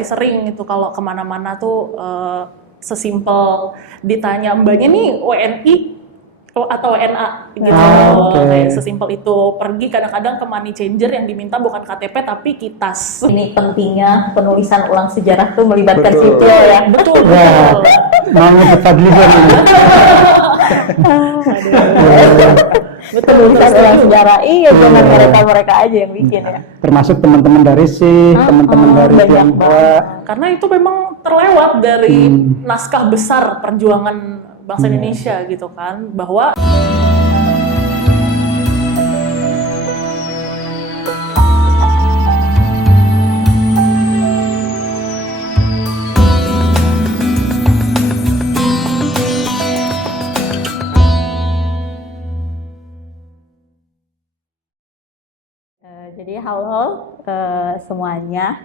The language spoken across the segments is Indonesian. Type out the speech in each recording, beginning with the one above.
Sering itu kalau kemana-mana tuh sesimpel ditanya mbaknya nih WNI atau WNA gitu. Kayak sesimpel itu. Pergi kadang-kadang ke money changer yang diminta bukan KTP tapi kitas. Ini pentingnya penulisan ulang sejarah tuh melibatkan sipil ya. Betul. Mau cepat lihat ini. Penulisan ulang sejarah, iya jangan mereka aja yang bikin ya. Termasuk teman-teman dari teman-teman dari Tionghoa. Karena itu memang terlewat dari naskah besar perjuangan bangsa Indonesia gitu kan, bahwa Jadi halo semuanya,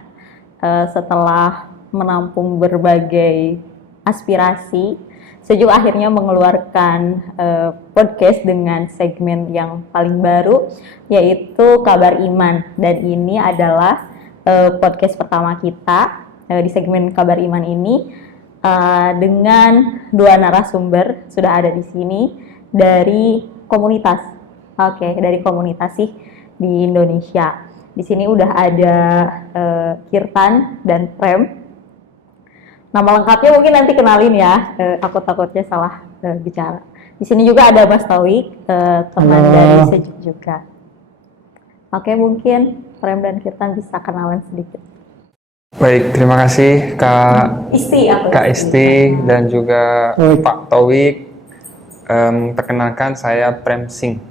setelah menampung berbagai aspirasi, Sejuk akhirnya mengeluarkan podcast dengan segmen yang paling baru, yaitu Kabar Iman. Dan ini adalah podcast pertama kita di segmen Kabar Iman ini dengan dua narasumber sudah ada di sini dari komunitas. Dari komunitas sih di Indonesia. Di sini udah ada Kirtan dan Prem. Nama lengkapnya mungkin nanti kenalin ya. Aku takutnya salah bicara. Di sini juga ada Mas Tauik, teman dari Sejuk juga. Mungkin Prem dan Kirtan bisa kenalan sedikit. Baik, terima kasih Kak Isti dan juga Pak Tauik. Perkenalkan saya Prem Singh.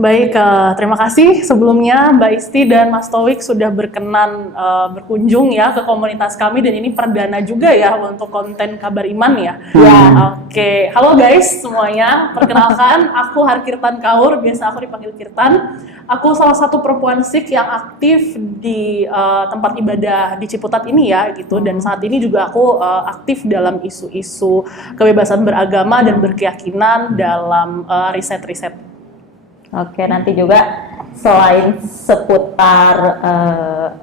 Baik, terima kasih sebelumnya Mbak Isti dan Mas Tauik sudah berkenan berkunjung ya ke komunitas kami, dan ini perdana juga ya untuk konten Kabar Iman ya. Halo guys semuanya, perkenalkan aku Harkirtan Kaur, biasa aku dipanggil Kirtan. Aku salah satu perempuan Sikh yang aktif di tempat ibadah di Ciputat ini ya gitu, dan saat ini juga aku aktif dalam isu-isu kebebasan beragama dan berkeyakinan dalam riset-riset. Nanti juga selain seputar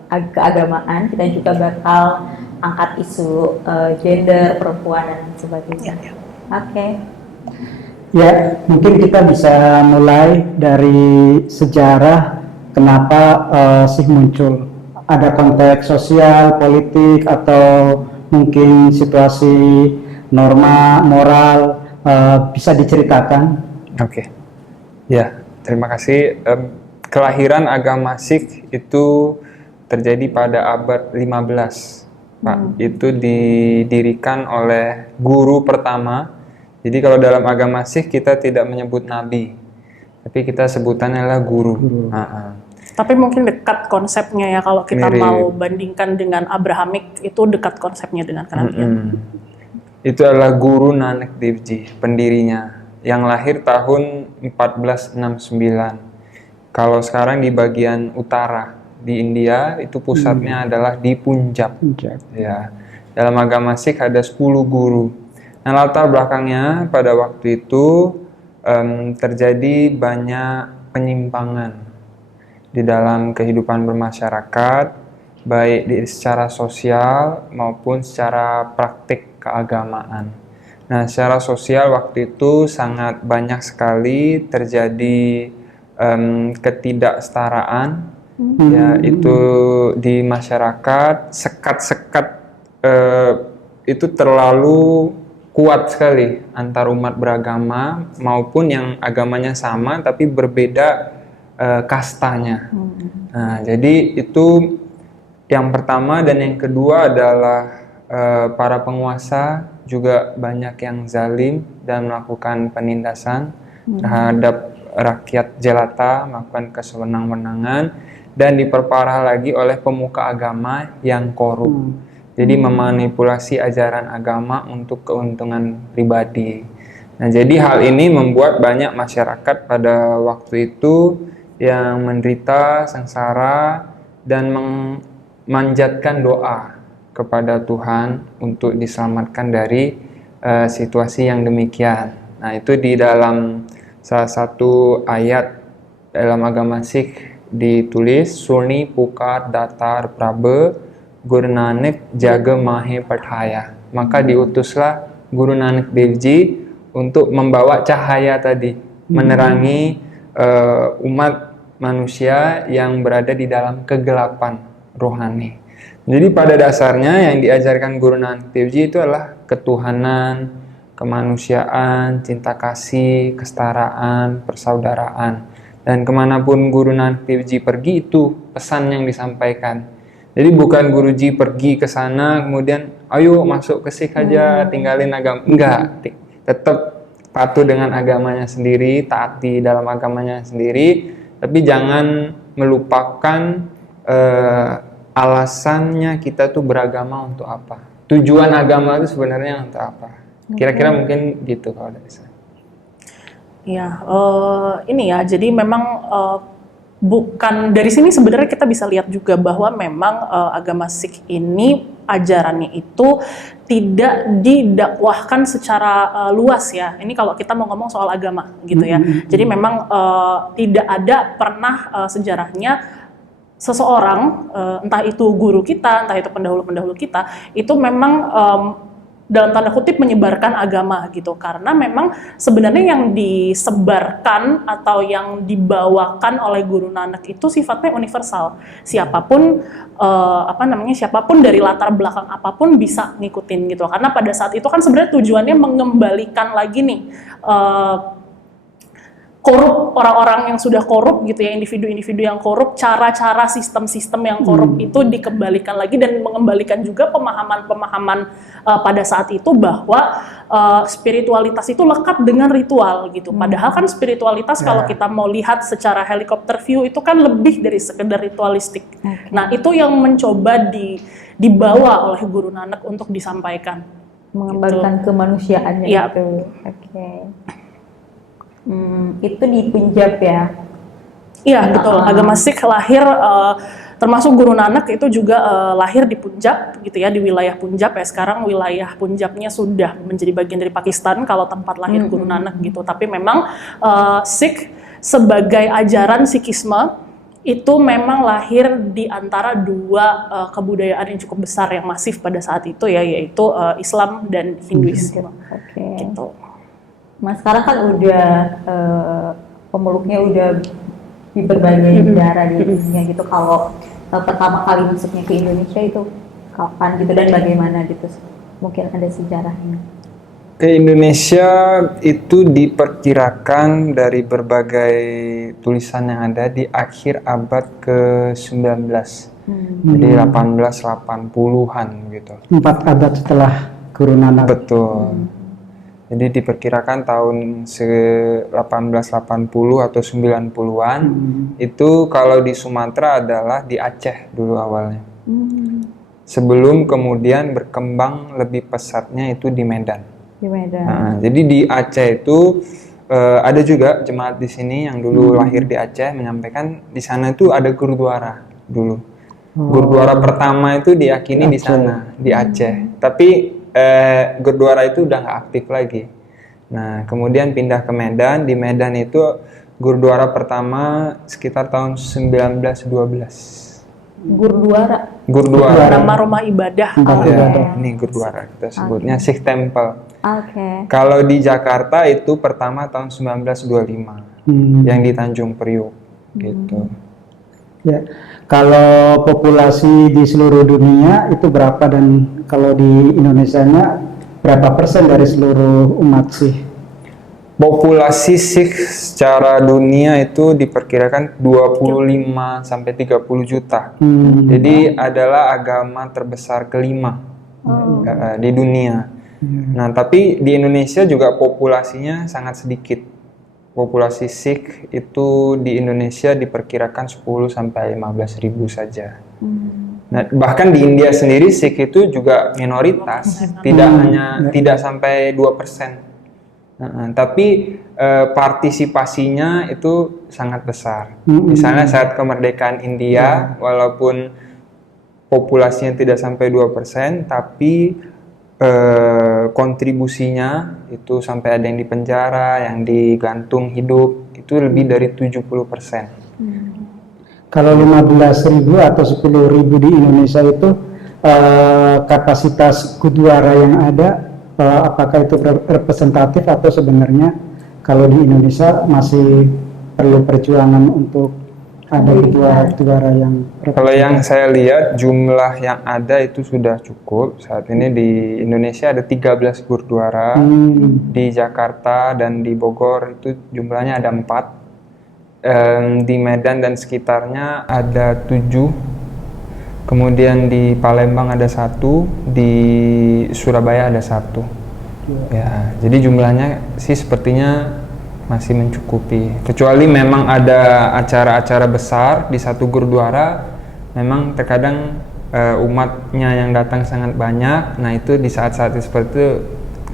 keagamaan, kita juga bakal angkat isu gender, perempuan, dan sebagainya. Ya, mungkin kita bisa mulai dari sejarah kenapa sih muncul. Ada konteks sosial, politik, atau mungkin situasi norma, moral, bisa diceritakan? Ya. Terima kasih. Kelahiran agama Sikh itu terjadi pada abad 15, Pak. Itu didirikan oleh guru pertama. Jadi kalau dalam agama Sikh kita tidak menyebut nabi, tapi kita sebutannya adalah guru. Tapi mungkin dekat konsepnya ya, kalau kita mau bandingkan dengan Abrahamic, itu dekat konsepnya dengan kenabian. Itu adalah Guru Nanak Dev Ji, pendirinya, yang lahir tahun 1469. Kalau sekarang di bagian utara di India, itu pusatnya adalah di Punjab. Ya. Dalam agama Sikh ada 10 guru. Nah, latar belakangnya pada waktu itu terjadi banyak penyimpangan di dalam kehidupan bermasyarakat, baik secara sosial maupun secara praktik keagamaan. Nah, secara sosial waktu itu sangat banyak sekali terjadi ketidaksetaraan, yaitu di masyarakat. Sekat-sekat itu terlalu kuat sekali antar umat beragama maupun yang agamanya sama tapi berbeda kastanya. Nah, jadi itu yang pertama, dan yang kedua adalah para penguasa juga banyak yang zalim dan melakukan penindasan terhadap rakyat jelata, melakukan kesewenang-wenangan, dan diperparah lagi oleh pemuka agama yang korup. Jadi memanipulasi ajaran agama untuk keuntungan pribadi. Nah, jadi hal ini membuat banyak masyarakat pada waktu itu yang menderita, sengsara, dan memanjatkan doa kepada Tuhan untuk diselamatkan dari situasi yang demikian. Nah, itu di dalam salah satu ayat dalam agama Sikh ditulis Surni Pukar Datar Prabe Guru Nanak Jaga Mahe Pathaya. Maka diutuslah Guru Nanak Dev Ji untuk membawa cahaya tadi, menerangi umat manusia yang berada di dalam kegelapan rohani. Jadi pada dasarnya yang diajarkan Guru Nanak Dev Ji itu adalah ketuhanan, kemanusiaan, cinta kasih, kesetaraan, persaudaraan. Dan kemanapun Guru Nanak Dev Ji pergi, itu pesan yang disampaikan. Jadi bukan Guruji pergi ke sana kemudian ayo masuk ke Sikh aja, tinggalin agama. Enggak, tetap patuh dengan agamanya sendiri, taati dalam agamanya sendiri, tapi jangan melupakan alasannya kita tuh beragama untuk apa. Tujuan agama itu sebenarnya untuk apa. Kira-kira mungkin gitu kalau dari saya. Ya, ini ya, jadi memang bukan dari sini sebenarnya kita bisa lihat juga bahwa memang agama Sikh ini ajarannya itu tidak didakwahkan secara luas ya. Ini kalau kita mau ngomong soal agama gitu ya. Jadi memang tidak ada pernah sejarahnya seseorang, entah itu guru kita, entah itu pendahulu-pendahulu kita, itu memang dalam tanda kutip menyebarkan agama gitu, karena memang sebenarnya yang disebarkan atau yang dibawakan oleh Guru Nanak itu sifatnya universal. Siapapun siapapun dari latar belakang apapun bisa ngikutin gitu. Karena pada saat itu kan sebenarnya tujuannya mengembalikan lagi nih korup, orang-orang yang sudah korup gitu ya, individu-individu yang korup, cara-cara sistem-sistem yang korup itu dikembalikan lagi dan mengembalikan juga pemahaman-pemahaman pada saat itu bahwa spiritualitas itu lekat dengan ritual gitu. Padahal kan spiritualitas kalau kita mau lihat secara helikopter view itu kan lebih dari sekedar ritualistik. Nah, itu yang mencoba dibawa oleh Guru Nanak untuk disampaikan. Mengembalikan kemanusiaannya Ya. itu. Oke. Itu di Punjab ya? Iya, betul. Agama Sikh lahir, termasuk Guru Nanak itu juga lahir di Punjab gitu ya, di wilayah Punjab ya. Sekarang wilayah Punjabnya sudah menjadi bagian dari Pakistan kalau tempat lahir Guru Nanak gitu. Tapi memang Sikh sebagai ajaran Sikhisme itu memang lahir di antara dua kebudayaan yang cukup besar yang masif pada saat itu ya, yaitu Islam dan Hinduisme. Oke. Gitu. Mas sekarang kan udah pemeluknya udah di berbagai negara di dunia gitu. Kalau pertama kali masuknya ke Indonesia itu kapan gitu dan bagaimana gitu? Mungkin ada sejarahnya. Ke Indonesia itu diperkirakan dari berbagai tulisan yang ada di akhir abad ke-19. Jadi 1880-an gitu. 4 abad setelah Guru Nanak. Betul. Jadi diperkirakan tahun 1880 atau 90-an itu kalau di Sumatera adalah di Aceh dulu awalnya. Sebelum kemudian berkembang lebih pesatnya itu di Medan. Di Medan. Nah, jadi di Aceh itu ada juga jemaat di sini yang dulu lahir di Aceh menyampaikan di sana itu ada gurdwara dulu. Gurdwara pertama itu diyakini di sana di Aceh. Tapi gurdwara itu udah nggak aktif lagi. Nah, kemudian pindah ke Medan. Di Medan itu gurdwara pertama sekitar tahun 1912. Gurdwara. Nama rumah ibadah. Ini gurdwara kita sebutnya Sikh Temple. Oke. Kalau di Jakarta itu pertama tahun 1925 yang di Tanjung Priuk gitu. Ya. Kalau populasi di seluruh dunia itu berapa, dan kalau di Indonesianya berapa persen dari seluruh umat Sikh? Populasi Sikh secara dunia itu diperkirakan 25 sampai 30 juta. Jadi adalah agama terbesar kelima di dunia. Nah, tapi di Indonesia juga populasinya sangat sedikit. Populasi Sikh itu di Indonesia diperkirakan 10 sampai 15 ribu saja. Nah, bahkan di India sendiri Sikh itu juga minoritas, tidak sampai 2%. Tapi partisipasinya itu sangat besar. Misalnya saat kemerdekaan India, walaupun populasinya tidak sampai 2%, tapi kontribusinya itu sampai ada yang dipenjara, yang digantung hidup, itu lebih dari 70%. Kalau 15.000 atau 10.000 di Indonesia itu kapasitas Gurdwara yang ada, apakah itu representatif atau sebenarnya kalau di Indonesia masih perlu perjuangan untuk ada Gurdwara yang Kalau yang saya lihat jumlah yang ada itu sudah cukup. Saat ini di Indonesia ada 13 Gurdwara. Di Jakarta dan di Bogor itu jumlahnya ada 4. Di Medan dan sekitarnya ada 7. Kemudian di Palembang ada 1, di Surabaya ada 1. Ya, jadi jumlahnya sih sepertinya masih mencukupi. Kecuali memang ada acara-acara besar di satu Gurdwara, memang terkadang umatnya yang datang sangat banyak. Nah itu di saat-saat seperti itu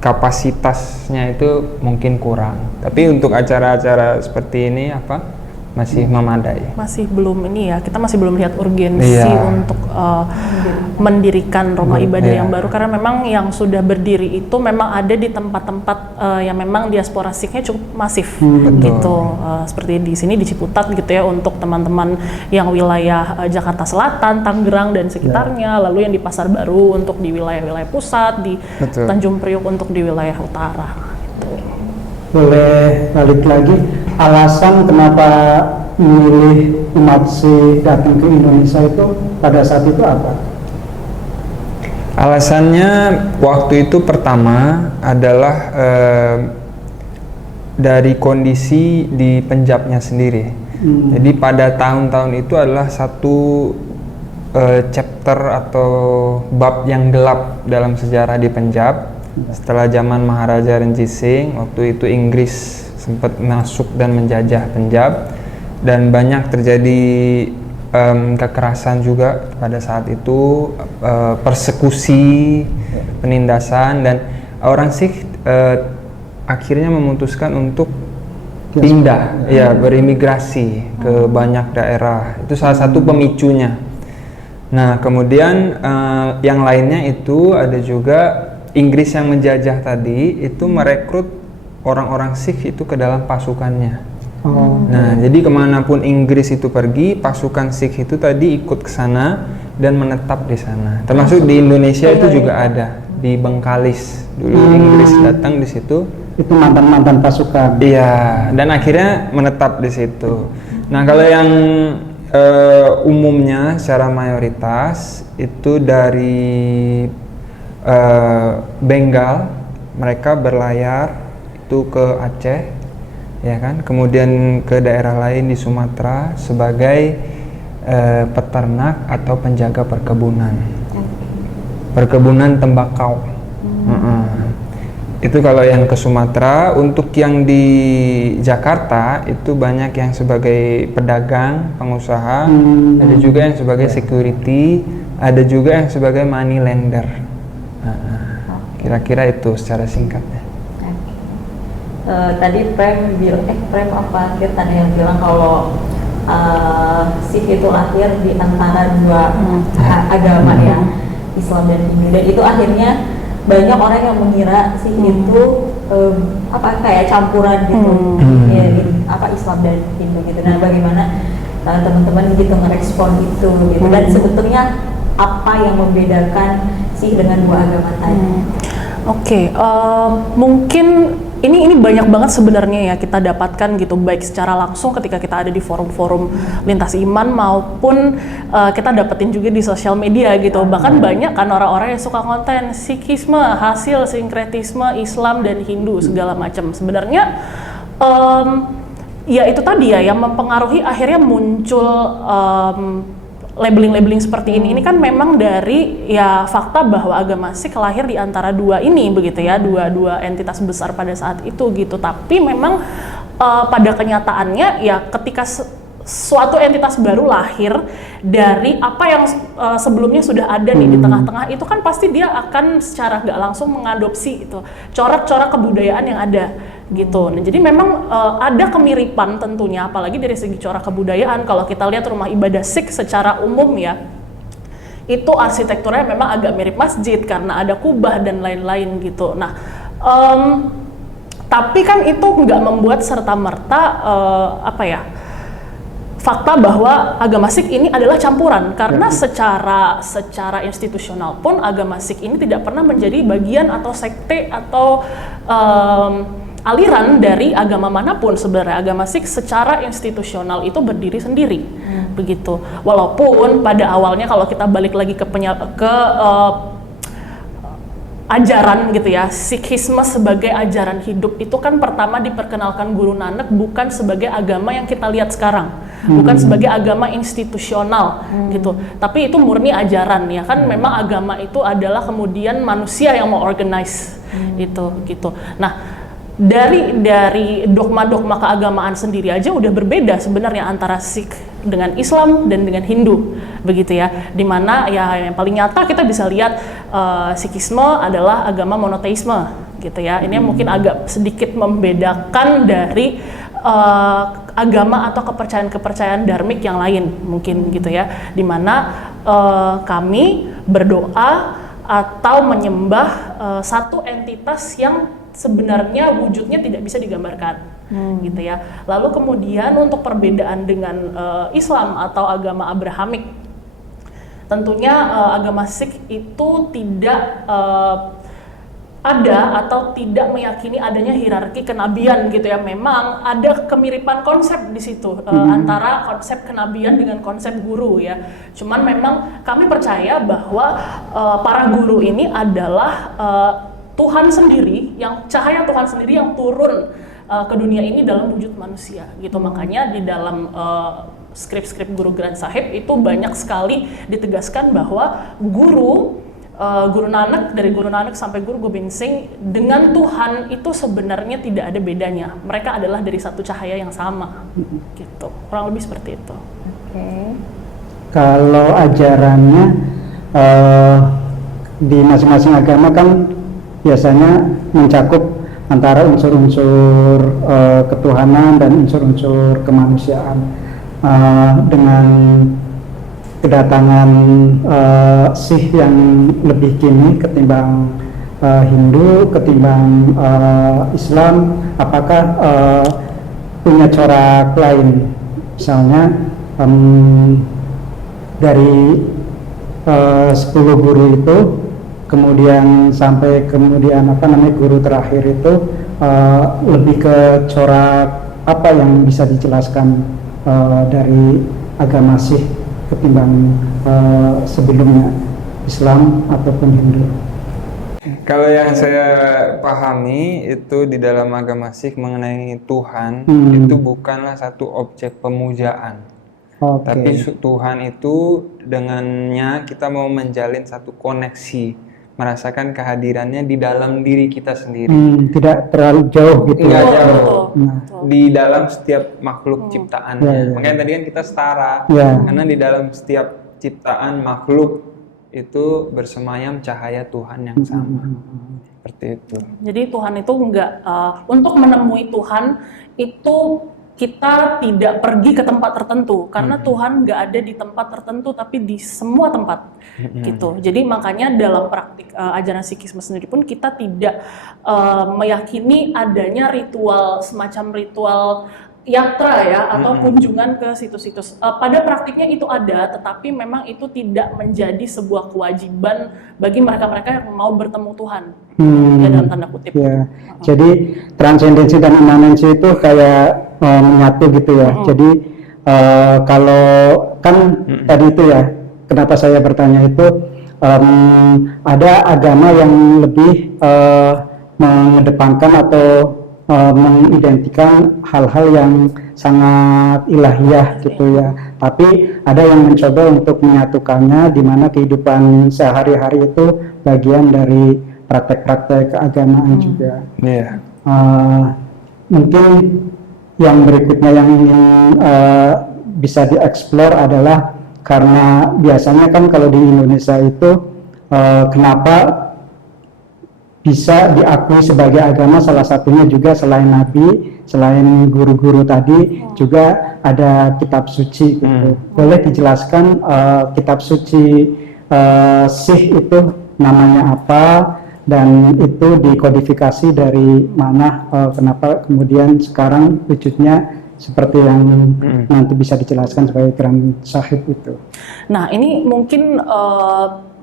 kapasitasnya itu mungkin kurang. Tapi untuk acara-acara seperti ini masih memadai. Masih belum ini ya, kita masih belum lihat urgensi untuk mendirikan rumah ibadah yang baru, karena memang yang sudah berdiri itu memang ada di tempat-tempat yang memang diaspora Sikhnya cukup masif gitu. Seperti di sini di Ciputat gitu ya, untuk teman-teman yang wilayah Jakarta Selatan, Tangerang dan sekitarnya, lalu yang di Pasar Baru untuk di wilayah-wilayah pusat, di Tanjung Priok untuk di wilayah utara gitu. Boleh balik lagi, alasan kenapa memilih umat Sikh datang ke Indonesia itu pada saat itu apa? Alasannya waktu itu pertama adalah dari kondisi di Punjabnya sendiri. Jadi pada tahun-tahun itu adalah satu chapter atau bab yang gelap dalam sejarah di Punjab. Setelah zaman Maharaja Ranjit Singh, waktu itu Inggris sempat masuk dan menjajah Punjab, dan banyak terjadi kekerasan juga pada saat itu, persekusi, penindasan, dan orang Sikh akhirnya memutuskan untuk pindah, berimigrasi ke banyak daerah. Itu salah satu pemicunya. Nah, kemudian yang lainnya itu ada juga Inggris yang menjajah tadi itu merekrut orang-orang Sikh itu ke dalam pasukannya. Nah, jadi kemanapun Inggris itu pergi, pasukan Sikh itu tadi ikut ke sana dan menetap di sana. Termasuk di Indonesia itu juga ada, di Bengkalis. Dulu Inggris datang di situ. Itu mantan-mantan pasukan. Iya, dan akhirnya menetap di situ. Nah, kalau yang umumnya secara mayoritas itu dari Bengal, mereka berlayar itu ke Aceh, ya kan, kemudian ke daerah lain di Sumatera sebagai peternak atau penjaga perkebunan tembakau. Itu kalau yang ke Sumatera. Untuk yang di Jakarta itu banyak yang sebagai pedagang, pengusaha, ada juga yang sebagai security, ada juga yang sebagai money lender. Kira-kira itu secara singkatnya. Tadi Prem Tirtan yang bilang kalau Sikh itu lahir di antara dua agama ya, Islam dan Hindu, dan itu akhirnya banyak orang yang mengira Sikh itu kayak campuran gitu, Islam dan Hindu gitu. Nah, bagaimana teman-teman gitu merespon itu gitu, dan sebetulnya apa yang membedakan Sikh dengan dua agama tadi? Mungkin ini banyak banget sebenarnya ya kita dapatkan gitu, baik secara langsung ketika kita ada di forum-forum lintas iman maupun kita dapetin juga di sosial media gitu. Bahkan banyak kan orang-orang yang suka konten Sikhisme, hasil sinkretisme Islam dan Hindu segala macam. Sebenarnya ya itu tadi ya yang mempengaruhi akhirnya muncul labeling-labeling seperti ini kan memang dari ya fakta bahwa agama Sikh lahir di antara dua ini begitu ya, dua entitas besar pada saat itu gitu. Tapi memang pada kenyataannya ya ketika suatu entitas baru lahir dari apa yang sebelumnya sudah ada nih di tengah-tengah, itu kan pasti dia akan secara nggak langsung mengadopsi itu corak-corak kebudayaan yang ada gitu. Nah, jadi memang ada kemiripan tentunya, apalagi dari segi corak kebudayaan. Kalau kita lihat rumah ibadah Sikh secara umum ya, itu arsitekturnya memang agak mirip masjid karena ada kubah dan lain-lain gitu. Nah, tapi kan itu nggak membuat serta-merta fakta bahwa agama Sikh ini adalah campuran, karena secara institusional pun agama Sikh ini tidak pernah menjadi bagian atau sekte atau aliran dari agama manapun. Sebenarnya agama Sikh secara institusional itu berdiri sendiri, begitu. Walaupun pada awalnya kalau kita balik lagi ke ajaran gitu ya, Sikhisme sebagai ajaran hidup itu kan pertama diperkenalkan Guru Nanak bukan sebagai agama yang kita lihat sekarang, bukan sebagai agama institusional gitu, tapi itu murni ajaran ya kan. Memang agama itu adalah kemudian manusia yang mau organize itu gitu. Nah, dari dogma-dogma keagamaan sendiri aja udah berbeda sebenarnya antara Sikh dengan Islam dan dengan Hindu, begitu ya. Dimana ya yang paling nyata kita bisa lihat Sikhisme adalah agama monoteisme, gitu ya. Ini mungkin agak sedikit membedakan dari agama atau kepercayaan-kepercayaan dharmik yang lain mungkin, gitu ya. Dimana kami berdoa atau menyembah satu entitas yang sebenarnya wujudnya tidak bisa digambarkan, gitu ya. Lalu kemudian untuk perbedaan dengan Islam atau agama Abrahamik, tentunya agama Sikh itu tidak ada atau tidak meyakini adanya hierarki kenabian, gitu ya. Memang ada kemiripan konsep di situ antara konsep kenabian dengan konsep guru ya. Cuman memang kami percaya bahwa para guru ini adalah Tuhan sendiri, yang cahaya Tuhan sendiri yang turun ke dunia ini dalam wujud manusia, gitu. Makanya di dalam skrip-skrip Guru Granth Sahib itu banyak sekali ditegaskan bahwa Guru Nanak, dari Guru Nanak sampai Guru Gobind Singh dengan Tuhan itu sebenarnya tidak ada bedanya. Mereka adalah dari satu cahaya yang sama, gitu. Kurang lebih seperti itu. Kalau ajarannya di masing-masing agama kan biasanya mencakup antara unsur-unsur ketuhanan dan unsur-unsur kemanusiaan. Dengan kedatangan Sikh yang lebih kini ketimbang Hindu, ketimbang Islam, apakah punya corak lain? Misalnya dari 10 guru itu, kemudian sampai kemudian guru terakhir itu lebih ke corak apa yang bisa dijelaskan dari agama Sikh ketimbang sebelumnya Islam ataupun Hindu? Kalau yang saya pahami itu di dalam agama Sikh mengenai Tuhan itu bukanlah satu objek pemujaan. Tapi Tuhan itu dengannya kita mau menjalin satu koneksi, merasakan kehadirannya di dalam diri kita sendiri. Tidak terlalu jauh gitu. Nggak jauh. Di dalam setiap makhluk ciptaannya. Makanya tadi kan kita setara. Karena di dalam setiap ciptaan makhluk itu bersemayam cahaya Tuhan yang sama. Seperti itu. Jadi Tuhan itu untuk menemui Tuhan itu kita tidak pergi ke tempat tertentu, karena Tuhan nggak ada di tempat tertentu, tapi di semua tempat, gitu. Jadi makanya dalam praktik ajaran Sikhisme sendiri pun kita tidak meyakini adanya ritual, semacam ritual yatra ya, atau kunjungan ke situs-situs. Pada praktiknya itu ada, tetapi memang itu tidak menjadi sebuah kewajiban bagi mereka-mereka yang mau bertemu Tuhan, ya, dalam tanda kutip. Jadi transendensi dan imanensi itu kayak menyatu gitu ya. Jadi kalau kan tadi itu ya, kenapa saya bertanya itu, ada agama yang lebih mengedepankan atau mengidentikan hal-hal yang sangat ilahiyah gitu ya. Tapi ada yang mencoba untuk menyatukannya, di mana kehidupan sehari-hari itu bagian dari praktek-praktek keagamaan juga. Mungkin yang berikutnya yang ingin bisa dieksplor adalah, karena biasanya kan kalau di Indonesia itu kenapa bisa diakui sebagai agama, salah satunya juga selain Nabi, selain guru-guru tadi, juga ada kitab suci gitu. Boleh dijelaskan kitab suci Sikh itu namanya apa, dan itu dikodifikasi dari mana, kenapa kemudian sekarang wujudnya seperti yang nanti bisa dijelaskan sebagai Granth Sahib itu. Nah, ini mungkin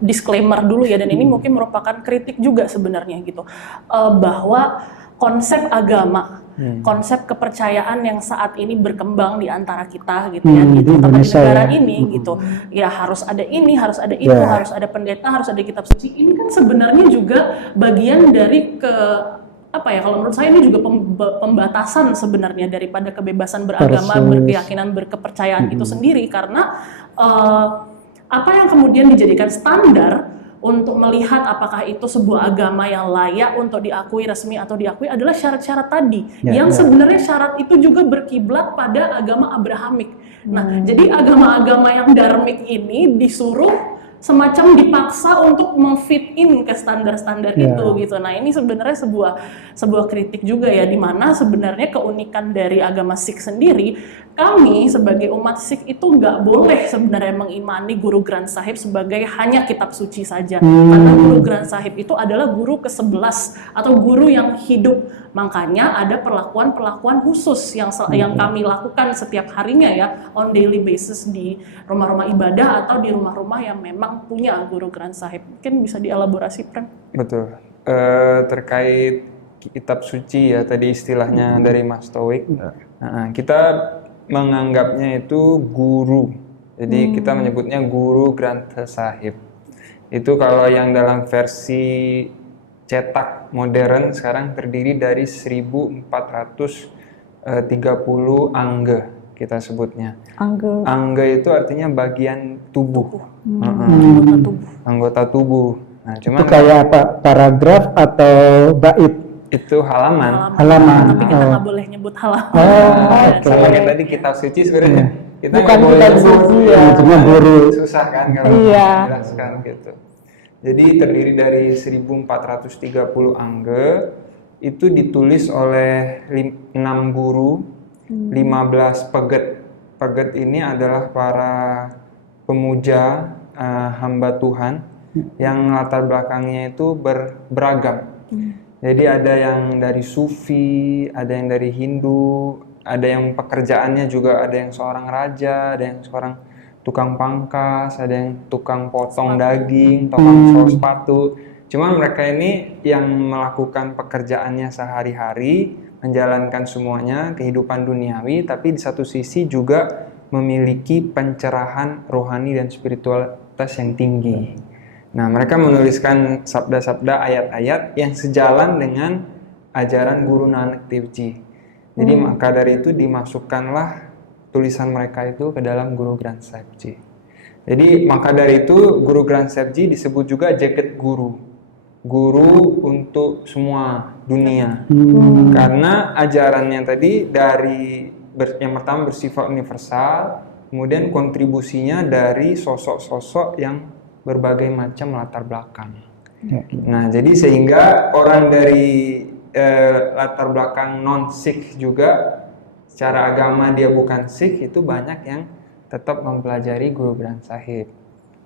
disclaimer dulu ya, dan ini mungkin merupakan kritik juga sebenarnya gitu, bahwa konsep agama, konsep kepercayaan yang saat ini berkembang di antara kita gitu ya, di negara ini gitu, ya harus ada ini, harus ada itu, harus ada pendeta, harus ada kitab suci. Ini kan sebenarnya juga bagian dari kalau menurut saya ini juga pembatasan sebenarnya daripada kebebasan beragama, berkeyakinan, berkepercayaan itu sendiri, karena apa yang kemudian dijadikan standar untuk melihat apakah itu sebuah agama yang layak untuk diakui resmi atau diakui adalah syarat-syarat tadi, yang sebenarnya syarat itu juga berkiblat pada agama Abrahamik. Nah, jadi agama-agama yang dharmik ini disuruh semacam dipaksa untuk memfit in ke standar-standar itu gitu. Nah, ini sebenarnya sebuah kritik juga ya, di mana sebenarnya keunikan dari agama Sikh sendiri, kami sebagai umat Sikh itu nggak boleh sebenarnya mengimani Guru Granth Sahib sebagai hanya kitab suci saja, karena Guru Granth Sahib itu adalah guru ke-11 atau guru yang hidup. Makanya ada perlakuan-perlakuan khusus yang kami lakukan setiap harinya ya, on daily basis di rumah-rumah ibadah atau di rumah-rumah yang memang punya Guru Granth Sahib. Mungkin bisa dielaborasi, Prem? Betul. Terkait kitab suci ya, tadi istilahnya dari Mas Taufiq. Kita menganggapnya itu guru. Jadi kita menyebutnya Guru Granth Sahib. Itu kalau yang dalam versi cetak modern sekarang terdiri dari 1430 angge kita sebutnya. Angge itu artinya bagian tubuh. Anggota tubuh. Nah, cuman itu kayak apa? Paragraf atau bait? Itu halaman. Tapi kita nggak boleh nyebut halaman. Sama kayak tadi kitab suci sebenarnya. Kita bukan kitab suci ya. Cuma guru. Susah kan kalau menjelaskan gitu. Jadi terdiri dari 1430 angge, itu ditulis oleh 6 guru, 15 peget. Peget ini adalah para pemuja hamba Tuhan yang latar belakangnya itu beragam. Jadi ada yang dari Sufi, ada yang dari Hindu, ada yang pekerjaannya juga ada yang seorang raja, ada yang seorang tukang pangkas, ada yang tukang potong daging, tukang sol sepatu. Cuman mereka ini yang melakukan pekerjaannya sehari-hari, menjalankan semuanya kehidupan duniawi, tapi di satu sisi juga memiliki pencerahan rohani dan spiritualitas yang tinggi. Nah, mereka menuliskan sabda-sabda, ayat-ayat yang sejalan dengan ajaran Guru Nanak Dev Ji. Jadi maka dari itu dimasukkanlah tulisan mereka itu ke dalam Guru Granth Sahib Ji. Jadi maka dari itu Guru Granth Sahib Ji disebut juga jagat guru. Guru untuk semua dunia. Karena ajarannya tadi dari yang pertama bersifat universal, kemudian kontribusinya dari sosok-sosok yang berbagai macam latar belakang. Nah, jadi sehingga orang dari latar belakang non-Sikh juga, secara agama dia bukan Sikh, itu banyak yang tetap mempelajari Guru Granth Sahib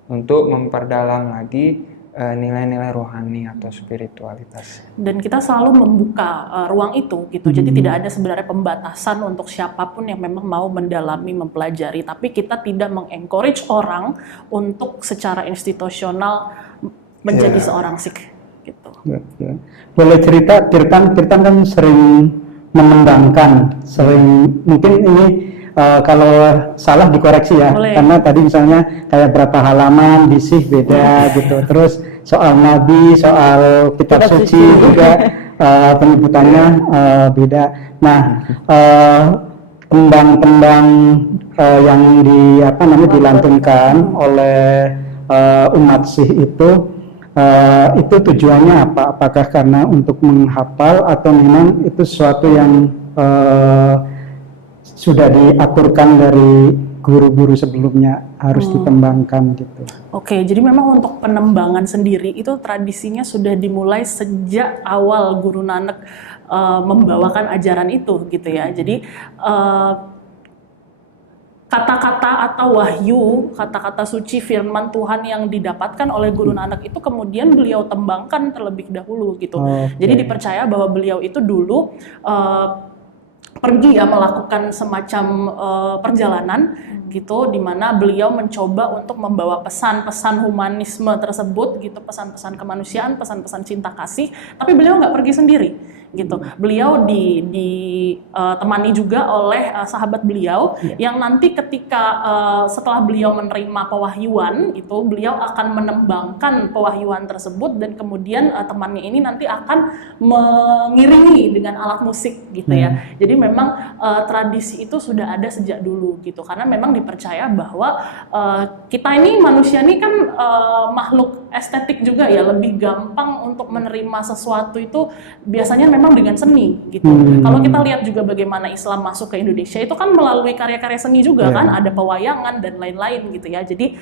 untuk memperdalam lagi nilai-nilai rohani atau spiritualitas. Dan kita selalu membuka ruang itu gitu. Jadi tidak ada sebenarnya pembatasan untuk siapapun yang memang mau mendalami, mempelajari. Tapi kita tidak mengencourage orang untuk secara institusional menjadi seorang Sikh gitu. Boleh cerita, Tirtan kan sering mengembangkan, sering mungkin ini kalau salah dikoreksi ya. Boleh. Karena tadi misalnya kayak berapa halaman di Sikh beda gitu, terus soal Nabi, soal kitab suci juga penyebutannya beda. Nah, tembang-tembang yang dilantunkan oleh umat Sikh itu tujuannya apa? Apakah karena untuk menghafal atau memang itu sesuatu yang sudah diaturkan dari guru-guru sebelumnya harus ditembangkan gitu? Oke, jadi memang untuk penembangan sendiri itu tradisinya sudah dimulai sejak awal Guru Nanak membawakan ajaran itu gitu ya. Jadi kata-kata atau wahyu, kata-kata suci firman Tuhan yang didapatkan oleh Guru Nanak itu kemudian beliau tembangkan terlebih dahulu gitu. Jadi dipercaya bahwa beliau itu dulu pergi ya melakukan semacam perjalanan gitu, di mana beliau mencoba untuk membawa pesan-pesan humanisme tersebut gitu, pesan-pesan kemanusiaan, pesan-pesan cinta kasih, tapi beliau nggak pergi sendiri gitu. Beliau ditemani juga oleh sahabat beliau yang nanti ketika setelah beliau menerima pewahyuan itu, beliau akan menembangkan pewahyuan tersebut, dan kemudian temannya ini nanti akan mengiringi dengan alat musik gitu ya. Jadi memang tradisi itu sudah ada sejak dulu gitu, karena memang dipercaya bahwa kita ini manusia ini kan makhluk estetik juga ya, lebih gampang untuk menerima sesuatu itu biasanya memang dengan seni gitu. Kalau kita lihat juga bagaimana Islam masuk ke Indonesia itu kan melalui karya-karya seni juga kan, ada pewayangan dan lain-lain gitu ya. Jadi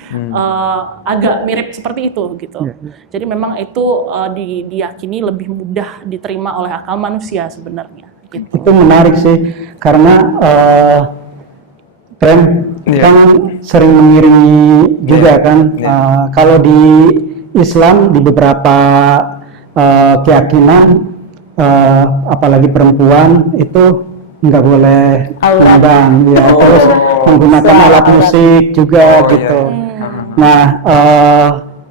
agak mirip seperti itu gitu. Jadi memang itu diyakini lebih mudah diterima oleh akal manusia sebenarnya. Gitu. Itu menarik sih, karena Prem kan sering mengiringi juga kan. Kalau di Islam di beberapa keyakinan, apalagi perempuan itu nggak boleh nabang, ya, terus menggunakan alat musik juga gitu. Nah,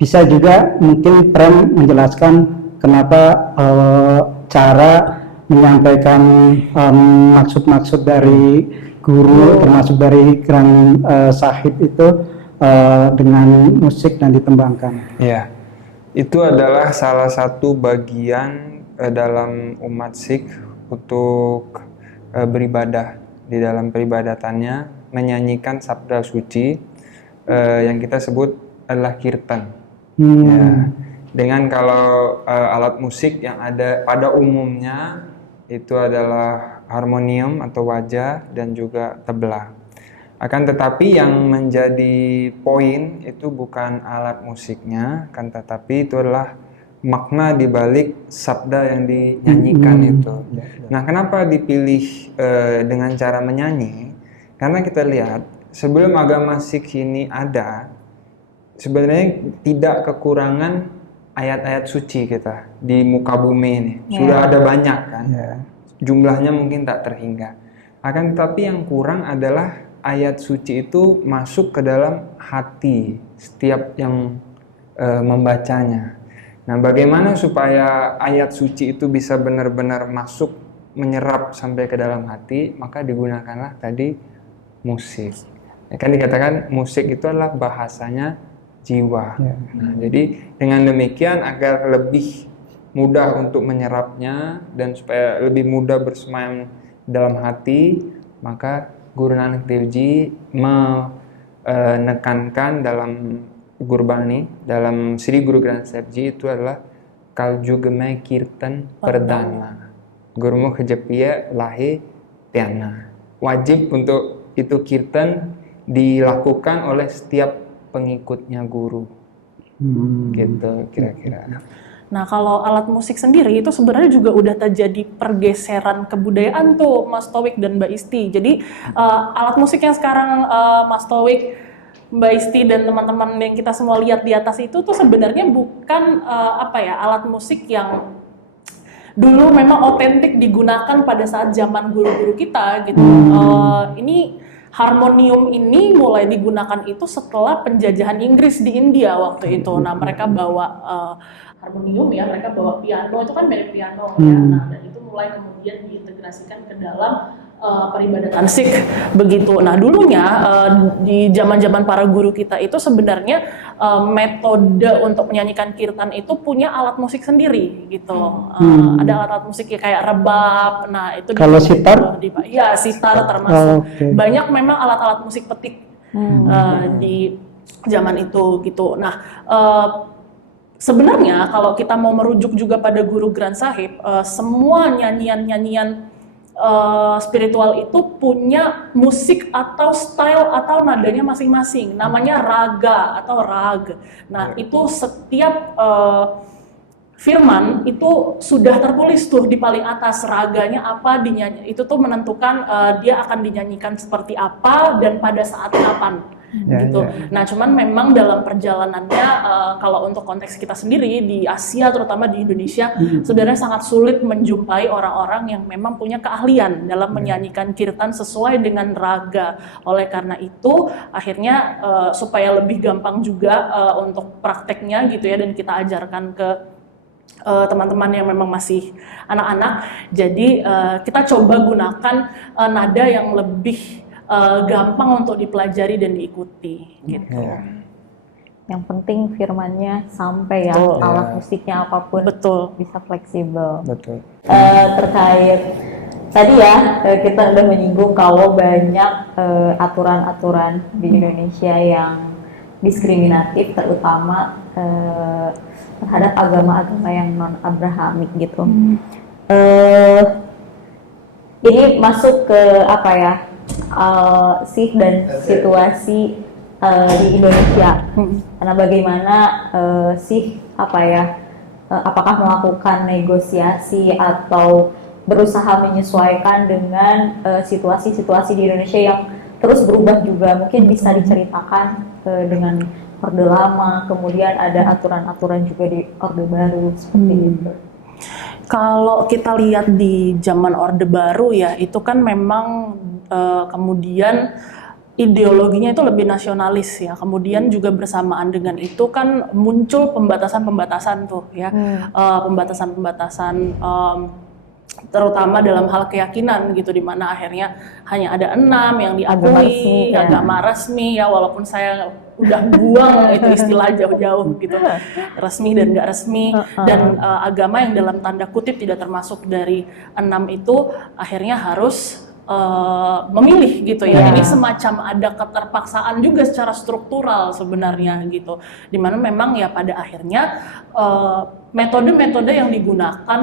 bisa juga mungkin Prem menjelaskan kenapa cara menyampaikan maksud-maksud dari guru, termasuk dari Grand Sahib itu dengan musik dan ditembangkan. Ya, itu adalah salah satu bagian dalam umat Sikh untuk beribadah. Di dalam peribadatannya menyanyikan sabda suci yang kita sebut adalah kirtan. Ya. Dengan kalau alat musik yang ada pada umumnya itu adalah harmonium atau waja dan juga tabla. Akan tetapi yang menjadi poin itu bukan alat musiknya, akan tetapi itu adalah makna di balik sabda yang dinyanyikan itu. Nah, kenapa dipilih dengan cara menyanyi? Karena kita lihat sebelum agama Sikh ini ada, sebenarnya tidak kekurangan ayat-ayat suci kita di muka bumi ini. Sudah ada banyak kan. Jumlahnya mungkin tak terhingga. Akan tetapi yang kurang adalah ayat suci itu masuk ke dalam hati setiap yang membacanya. Nah, bagaimana supaya ayat suci itu bisa benar-benar masuk, menyerap sampai ke dalam hati? Maka digunakanlah tadi musik. Ya, kan dikatakan musik itu adalah bahasanya jiwa. Nah, jadi dengan demikian agar lebih mudah untuk menyerapnya dan supaya lebih mudah bersemayam dalam hati, maka Guru Nanak Dev Ji menekankan dalam Gurbani, dalam Sri Guru Granth Sahib Ji itu adalah Kaljug mein kirtan perdana, Gurmukh japiya lahe pyana. Wajib untuk itu kirtan dilakukan oleh setiap pengikutnya guru. Gitu kira-kira. Nah, kalau alat musik sendiri itu sebenarnya juga udah terjadi pergeseran kebudayaan tuh, Mas Taufiq dan Mbak Isti. Jadi alat musik yang sekarang Mas Taufiq, Mbak Isti dan teman-teman yang kita semua lihat di atas itu tuh sebenarnya bukan alat musik yang dulu memang otentik digunakan pada saat zaman guru-guru kita gitu. Ini harmonium ini mulai digunakan itu setelah penjajahan Inggris di India waktu itu. Nah, mereka bawa harmonium ya, mereka bawa piano, itu kan mirip piano ya. Nah, dan itu mulai kemudian diintegrasikan ke dalam peribadatan Sikh begitu. Nah, dulunya di zaman-zaman para guru kita itu sebenarnya metode untuk menyanyikan kirtan itu punya alat musik sendiri gitu. Ada alat musik kayak rebab. Nah, itu kalau sitar? Ya, sitar termasuk. Banyak memang alat-alat musik petik di zaman itu gitu. Nah, sebenarnya kalau kita mau merujuk juga pada Guru Granth Sahib, semua nyanyian-nyanyian spiritual itu punya musik atau style atau nadanya masing-masing. Namanya raga atau rag. Nah, itu setiap firman itu sudah tertulis tuh di paling atas, raganya apa, itu tuh menentukan dia akan dinyanyikan seperti apa dan pada saat kapan. gitu. Nah, cuman memang dalam perjalanannya kalau untuk konteks kita sendiri di Asia, terutama di Indonesia, sebenarnya sangat sulit menjumpai orang-orang yang memang punya keahlian dalam menyanyikan kirtan sesuai dengan raga. Oleh karena itu, akhirnya supaya lebih gampang juga untuk prakteknya gitu ya, dan kita ajarkan ke teman-teman yang memang masih anak-anak. Jadi kita coba gunakan nada yang lebih gampang untuk dipelajari dan diikuti gitu. Yang penting firmannya sampai ya, Betul. alat musiknya apapun bisa fleksibel. Betul. Terkait tadi ya, kita udah menyinggung kalau banyak aturan-aturan di Indonesia yang diskriminatif, terutama terhadap agama-agama yang non-Abrahamik gitu. Ini masuk ke apa ya, sih dan situasi di Indonesia. Karena bagaimana sih apa ya, apakah melakukan negosiasi atau berusaha menyesuaikan dengan situasi-situasi di Indonesia yang terus berubah juga. Mungkin bisa diceritakan dengan Orde Lama, kemudian ada aturan-aturan juga di Orde Baru seperti itu. Kalau kita lihat di zaman Orde Baru ya, itu kan memang kemudian ideologinya itu lebih nasionalis ya. Kemudian juga bersamaan dengan itu kan muncul pembatasan-pembatasan tuh ya, pembatasan-pembatasan terutama dalam hal keyakinan gitu, di mana akhirnya hanya ada 6 yang diakui agama resmi ya, walaupun saya udah buang itu istilah jauh-jauh gitu, resmi dan nggak resmi, dan agama yang dalam tanda kutip tidak termasuk dari 6 itu akhirnya harus memilih gitu ya. Ini semacam ada keterpaksaan juga secara struktural sebenarnya gitu, dimana memang ya pada akhirnya metode-metode yang digunakan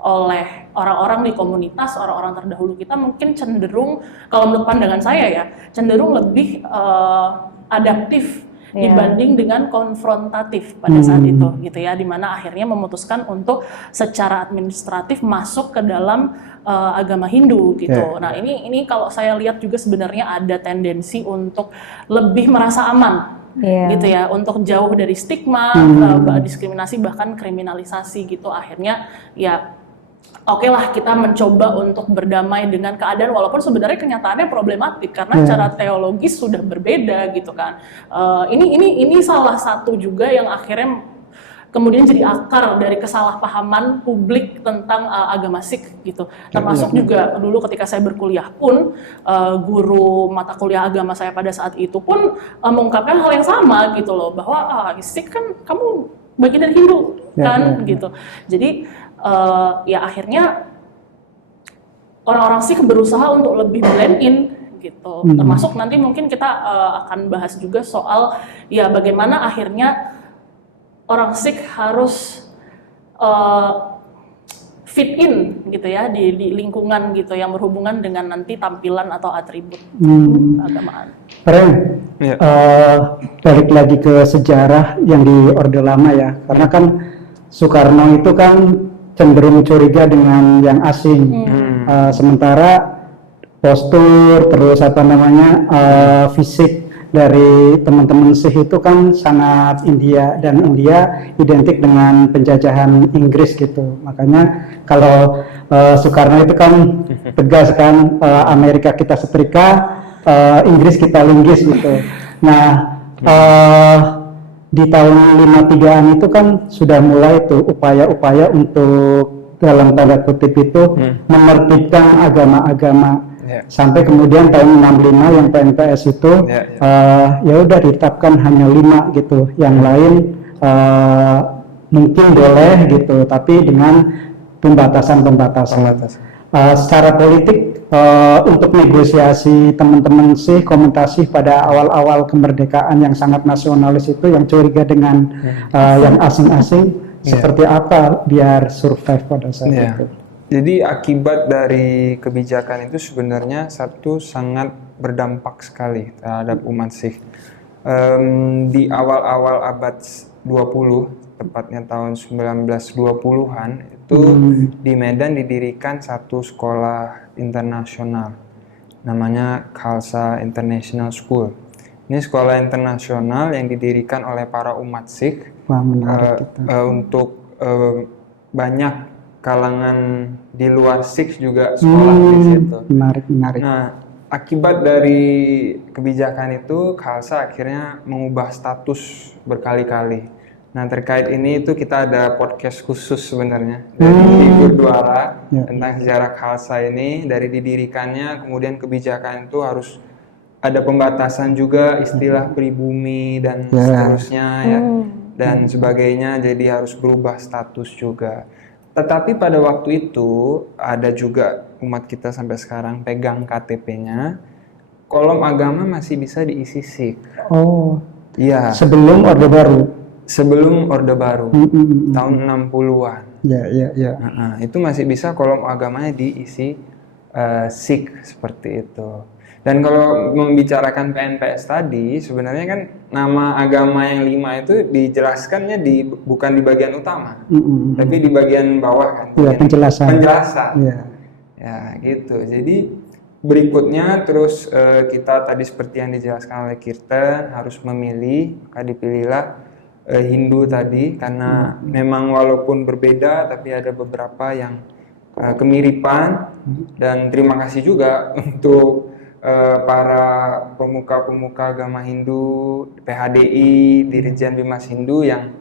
oleh orang-orang di komunitas, orang-orang terdahulu kita mungkin cenderung, kalau menurut pandangan saya ya, cenderung lebih adaptif dibanding dengan konfrontatif pada saat itu gitu ya, dimana akhirnya memutuskan untuk secara administratif masuk ke dalam agama Hindu gitu. Nah ini kalau saya lihat juga sebenarnya ada tendensi untuk lebih merasa aman gitu ya, untuk jauh dari stigma, diskriminasi, bahkan kriminalisasi gitu. Akhirnya ya oke lah, kita mencoba untuk berdamai dengan keadaan, walaupun sebenarnya kenyataannya problematik karena cara teologis sudah berbeda gitu kan. Ini salah satu juga yang akhirnya kemudian jadi akar dari kesalahpahaman publik tentang agama Sikh gitu. Termasuk juga dulu ketika saya berkuliah pun guru mata kuliah agama saya pada saat itu pun mengungkapkan hal yang sama gitu loh, bahwa Sikh kan kamu bagian dari Hindu kan gitu. Jadi ya akhirnya orang-orang Sikh berusaha untuk lebih blend in gitu. Termasuk nanti mungkin kita akan bahas juga soal ya bagaimana akhirnya orang Sikh harus fit in gitu ya di lingkungan gitu yang berhubungan dengan nanti tampilan atau atribut keagamaan. Keren. Balik lagi ke sejarah yang di Orde Lama ya, karena kan Soekarno itu kan cenderung curiga dengan yang asing, sementara postur terus fisik dari teman-teman Sikh itu kan sangat India, dan India identik dengan penjajahan Inggris gitu. Makanya kalau Soekarno itu kan tegas kan, Amerika kita setrika, Inggris kita linggis gitu. Nah di tahun 53-an itu kan sudah mulai tuh upaya-upaya untuk dalam tanda kutip itu menertibkan agama-agama. Sampai kemudian tahun 65 yang PNPS itu ya udah ditetapkan hanya 5 gitu, yang lain mungkin boleh gitu, tapi dengan pembatasan-pembatasan. Secara politik untuk negosiasi teman-teman Sikh, komunitas Sikh pada awal-awal kemerdekaan yang sangat nasionalis itu, yang curiga dengan yang asing-asing, seperti apa biar survive pada saat itu? Jadi akibat dari kebijakan itu sebenarnya satu sangat berdampak sekali terhadap umat Sikh. Di awal-awal abad 20, tepatnya tahun 1920-an, itu di Medan didirikan satu sekolah internasional. namanya Khalsa International School. Ini sekolah internasional yang didirikan oleh para umat Sikh. Wah, menarik itu. Untuk banyak kalangan di luar Sikh juga sekolah di situ. Menarik. Nah, akibat dari kebijakan itu, Khalsa akhirnya mengubah status berkali-kali. Nah, terkait ini itu kita ada podcast khusus sebenarnya dari Gurdwara tentang sejarah Khalsa ini, dari didirikannya, kemudian kebijakan itu harus ada pembatasan juga istilah pribumi dan seterusnya ya, dan sebagainya, jadi harus berubah status juga. Tetapi pada waktu itu ada juga umat kita sampai sekarang pegang KTP-nya, kolom agama masih bisa diisi Sikh. Oh, iya. sebelum Orde Baru. Sebelum Orde Baru, tahun 60-an. Ya. Itu masih bisa kolom agamanya diisi Sikh seperti itu. Dan kalau membicarakan PNPS tadi, sebenarnya kan nama agama yang 5 itu dijelaskannya bukan di bagian utama, tapi di bagian bawah kan. Ya, penjelasan. Ya, gitu. Jadi berikutnya terus kita tadi seperti yang dijelaskan oleh Kirtan harus memilih, maka dipilihlah Hindu tadi karena memang walaupun berbeda tapi ada beberapa yang kemiripan, dan terima kasih juga untuk para pemuka-pemuka agama Hindu, PHDI, Dirjen Bimas Hindu yang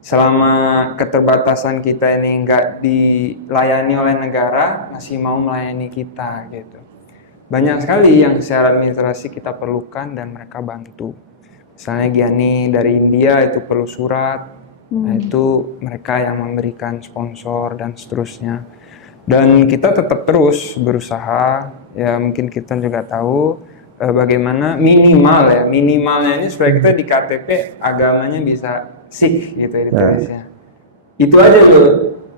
selama keterbatasan kita ini nggak dilayani oleh negara masih mau melayani kita gitu. Banyak sekali yang secara administrasi kita perlukan dan mereka bantu. Misalnya Giani dari India itu perlu surat, nah itu mereka yang memberikan sponsor dan seterusnya. Dan kita tetap terus berusaha, ya mungkin kita juga tahu bagaimana minimalnya ini supaya kita di KTP agamanya bisa Sikh gitu ya ditulisnya. Itu aja loh,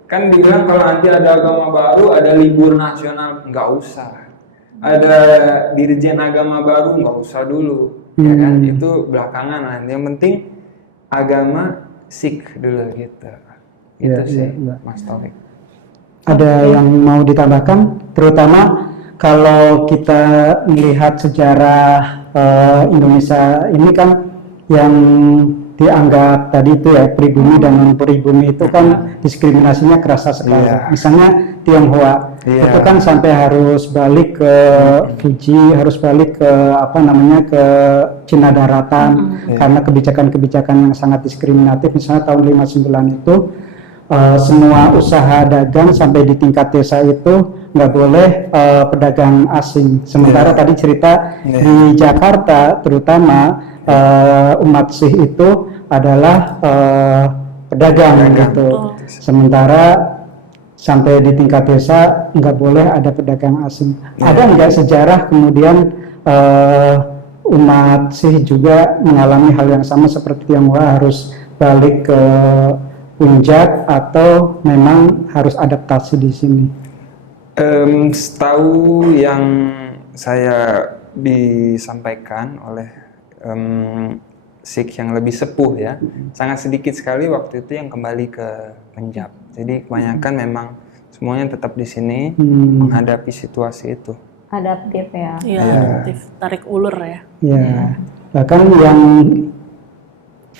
kan dibilang kalau nanti ada agama baru, ada libur nasional, nggak usah. Ada dirjen agama baru, nggak usah dulu. Ya kan, itu belakangan lah. Yang penting agama Sikh dulu gitu. Itu sih, Mas Taufik. Ada yang mau ditambahkan, terutama kalau kita melihat sejarah Indonesia ini kan yang dianggap tadi itu ya pribumi dan non pribumi itu kan diskriminasinya kerasa sekali. Misalnya Tionghoa itu kan sampai harus balik ke Fuji, harus balik ke ke Cina Daratan karena kebijakan-kebijakan yang sangat diskriminatif. Misalnya tahun 59 itu semua usaha dagang sampai di tingkat desa itu nggak boleh pedagang asing. Sementara tadi cerita di Jakarta terutama umat Sikh itu adalah pedagang gitu. Sementara sampai di tingkat desa nggak boleh ada pedagang asing. Ada nggak sejarah kemudian umat Sikh juga mengalami hal yang sama seperti Tionghoa harus balik ke Punjab atau memang harus adaptasi di sini? Setahu yang saya disampaikan oleh Sikh yang lebih sepuh ya, sangat sedikit sekali waktu itu yang kembali ke Punjab. Jadi kebanyakan memang semuanya tetap di sini menghadapi situasi itu. Adaptif ya. Iya, adaptif, tarik ulur ya. Ya, bahkan yang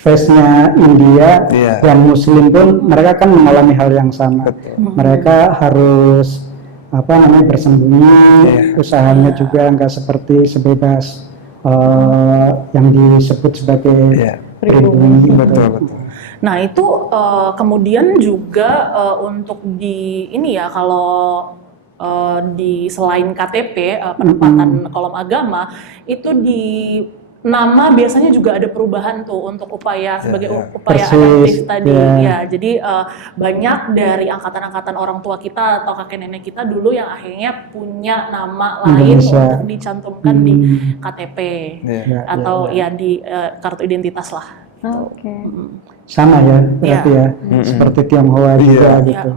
face-nya India, yang Muslim pun mereka kan mengalami hal yang sama. Mereka harus bersembunyi, usahanya juga nggak seperti sebebas yang disebut sebagai pribumi. Betul. Nah itu kemudian juga untuk di ini ya kalau di selain KTP penempatan kolom agama itu di nama biasanya juga ada perubahan tuh untuk upaya sebagai upaya adaptif tadi ya. Jadi banyak dari angkatan-angkatan orang tua kita atau kakek nenek kita dulu yang akhirnya punya nama lain untuk dicantumkan di KTP atau di kartu identitas lah. Oke. Sama ya berarti ya seperti Tionghoa juga gitu.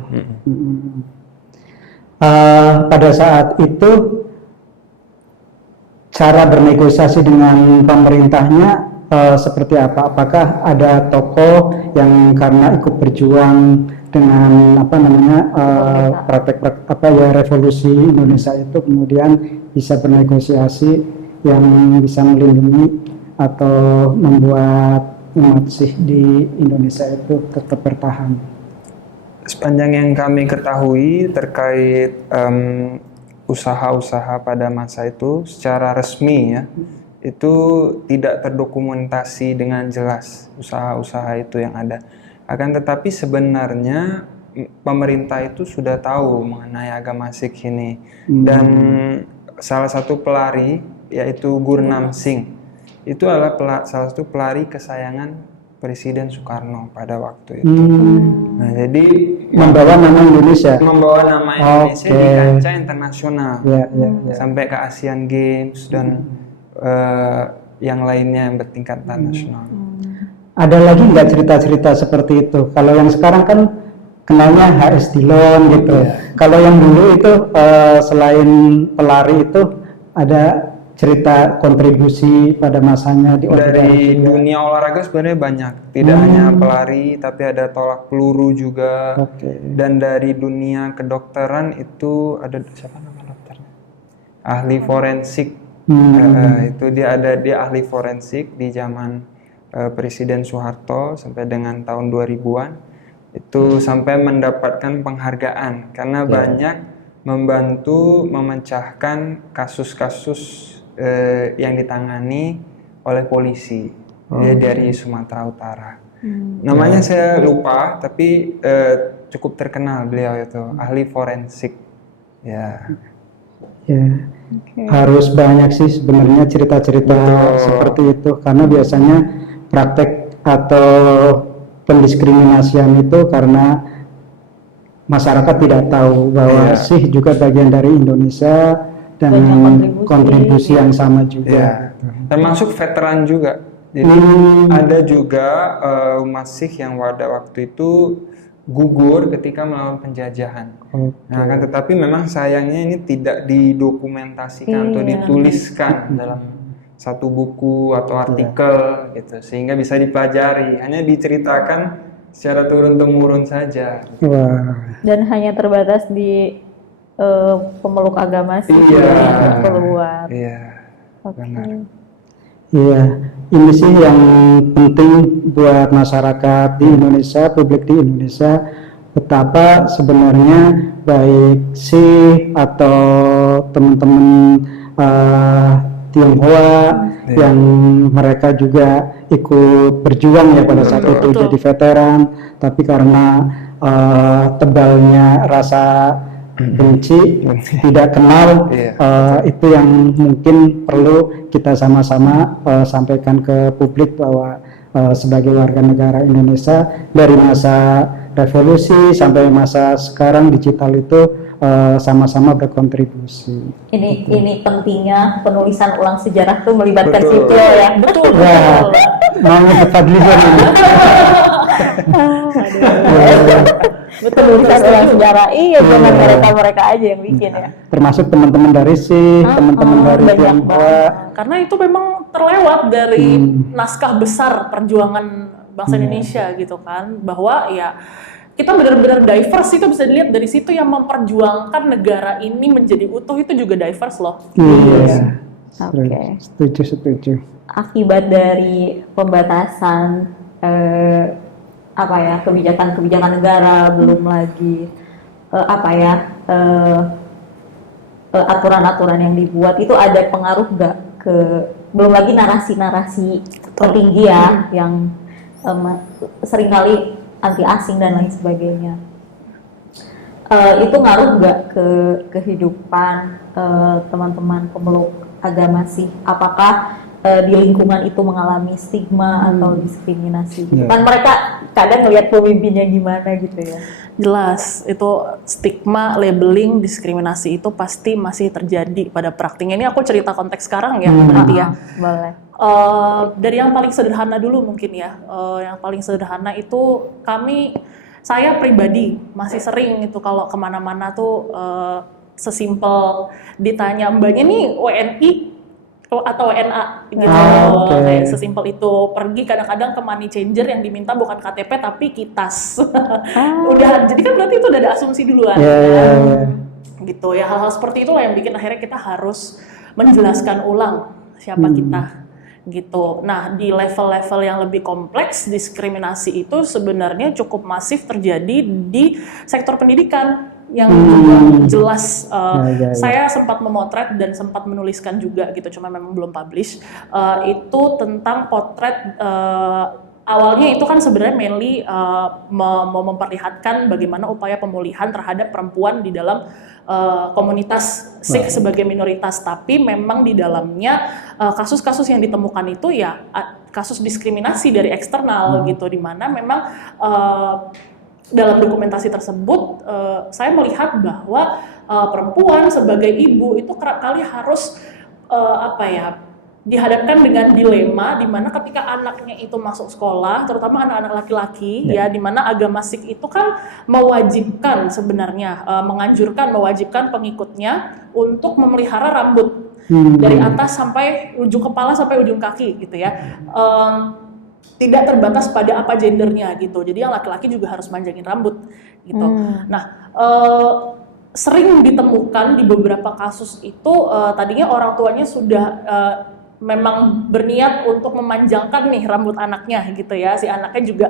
Pada saat itu cara bernegosiasi dengan pemerintahnya seperti apa? Apakah ada tokoh yang karena ikut berjuang dengan apa namanya praktek apa ya revolusi Indonesia itu kemudian bisa bernegosiasi yang bisa melindungi atau membuat umat Sikh di Indonesia itu tetap bertahan. Sepanjang yang kami ketahui terkait usaha-usaha pada masa itu secara resmi ya, itu tidak terdokumentasi dengan jelas usaha-usaha itu yang ada. Akan tetapi sebenarnya pemerintah itu sudah tahu mengenai agama Sikh ini, dan salah satu pelari yaitu Gurnam Singh itu adalah salah satu pelari kesayangan Presiden Soekarno pada waktu itu. Nah, jadi Membawa nama Indonesia. Di kancah internasional, sampai ke Asian Games dan yang lainnya yang bertingkat internasional. Ada lagi nggak cerita-cerita seperti itu? Kalau yang sekarang kan kenalnya HS Dillon gitu. Kalau yang dulu itu selain pelari itu ada cerita kontribusi pada masanya di dari dunia olahraga sebenarnya banyak, tidak hanya pelari tapi ada tolak peluru juga. Dan dari dunia kedokteran itu ada siapa nama dokternya? Ahli forensik. Itu dia ahli forensik di zaman Presiden Soeharto sampai dengan tahun 2000-an itu sampai mendapatkan penghargaan karena banyak membantu memecahkan kasus-kasus yang ditangani oleh polisi dari Sumatera Utara. Namanya saya lupa, tapi cukup terkenal beliau itu, ahli forensik. Harus banyak sih sebenarnya cerita-cerita seperti itu, karena biasanya praktek atau pendiskriminasian itu karena masyarakat tidak tahu bahwa Sikh juga bagian dari Indonesia dan kontribusi yang sama juga. Termasuk veteran juga. Jadi ada juga umat Sikh yang pada waktu itu gugur ketika melawan penjajahan. Nah, kan tetapi memang sayangnya ini tidak didokumentasikan atau dituliskan dalam satu buku atau artikel gitu, sehingga bisa dipelajari. Hanya diceritakan secara turun-temurun saja. Dan hanya terbatas di pemeluk agama sih keluar. Ini sih yang penting buat masyarakat di Indonesia, publik di Indonesia, betapa sebenarnya baik Sikh atau teman-teman Tionghoa yang mereka juga ikut berjuang ya pada saat itu jadi veteran, tapi karena tebalnya rasa benci, tidak kenal, itu yang mungkin perlu kita sama-sama sampaikan ke publik bahwa sebagai warga negara Indonesia dari masa revolusi sampai masa sekarang digital itu sama-sama berkontribusi. Ini pentingnya penulisan ulang sejarah tuh melibatkan sipil ya. Betul. Mau cepat lihat ini. Betul, penulisan ulang sejarah. Jangan mereka aja yang bikin ya. Termasuk teman-teman dari Sikh, teman-teman dari Tionghoa. Karena itu memang terlewat dari naskah besar perjuangan bangsa Indonesia gitu kan, bahwa ya kita benar-benar diverse, itu bisa dilihat dari situ, yang memperjuangkan negara ini menjadi utuh itu juga diverse loh. Setuju. Akibat dari pembatasan kebijakan negara, belum lagi aturan-aturan yang dibuat itu ada pengaruh nggak ke, belum lagi narasi-narasi petinggi ya yang seringkali anti asing dan lain sebagainya. Itu ngaruh nggak ke kehidupan teman-teman pemeluk agama Sikh? Apakah di lingkungan itu mengalami stigma atau diskriminasi? Kan mereka kadang ngelihat pemimpinnya gimana gitu ya. Jelas, itu stigma, labeling, diskriminasi itu pasti masih terjadi pada praktiknya. Ini aku cerita konteks sekarang ya, berarti ya. Boleh. Dari yang paling sederhana dulu mungkin ya. Yang paling sederhana itu saya pribadi masih sering itu kalau kemana-mana tuh sesimpel ditanya, mbaknya nih WNI, atau WNA gitu. Oke. Kayak sesimpel itu. Pergi kadang-kadang ke money changer yang diminta bukan KTP tapi kitas. Udah, jadi kan berarti itu udah ada asumsi duluan. Iya, kan? iya, iya. Gitu ya, hal-hal seperti itulah yang bikin akhirnya kita harus menjelaskan ulang siapa kita gitu. Nah, di level-level yang lebih kompleks, diskriminasi itu sebenarnya cukup masif terjadi di sektor pendidikan yang juga jelas. Ya. Saya sempat memotret dan sempat menuliskan juga gitu, cuma memang belum publish. Itu tentang potret awalnya itu kan sebenarnya mainly mau memperlihatkan bagaimana upaya pemulihan terhadap perempuan di dalam komunitas Sikh sebagai minoritas, tapi memang di dalamnya kasus-kasus yang ditemukan itu ya kasus diskriminasi dari eksternal gitu, di mana memang dalam dokumentasi tersebut saya melihat bahwa perempuan sebagai ibu itu kerap kali harus dihadapkan dengan dilema di mana ketika anaknya itu masuk sekolah, terutama anak-anak laki-laki ya, di mana agama Sikh itu kan mewajibkan sebenarnya mewajibkan pengikutnya untuk memelihara rambut dari atas sampai ujung kepala sampai ujung kaki gitu ya. Tidak terbatas pada apa gendernya gitu. Jadi yang laki-laki juga harus manjangin rambut gitu. Nah, sering ditemukan di beberapa kasus itu tadinya orang tuanya sudah memang berniat untuk memanjangkan nih rambut anaknya gitu ya, si anaknya juga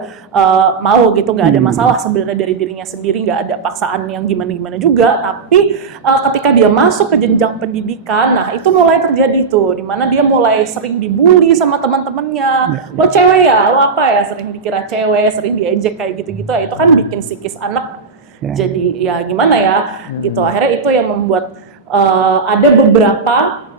mau gitu, nggak ada masalah sebenarnya dari dirinya sendiri, nggak ada paksaan yang gimana-gimana juga, tapi ketika dia masuk ke jenjang pendidikan, nah itu mulai terjadi tuh, dimana dia mulai sering dibully sama teman-temannya, lo cewek ya, lo apa ya, sering dikira cewek, sering diejek kayak gitu-gitu, ya itu kan bikin psikis anak jadi ya gimana ya gitu, akhirnya itu yang membuat ada beberapa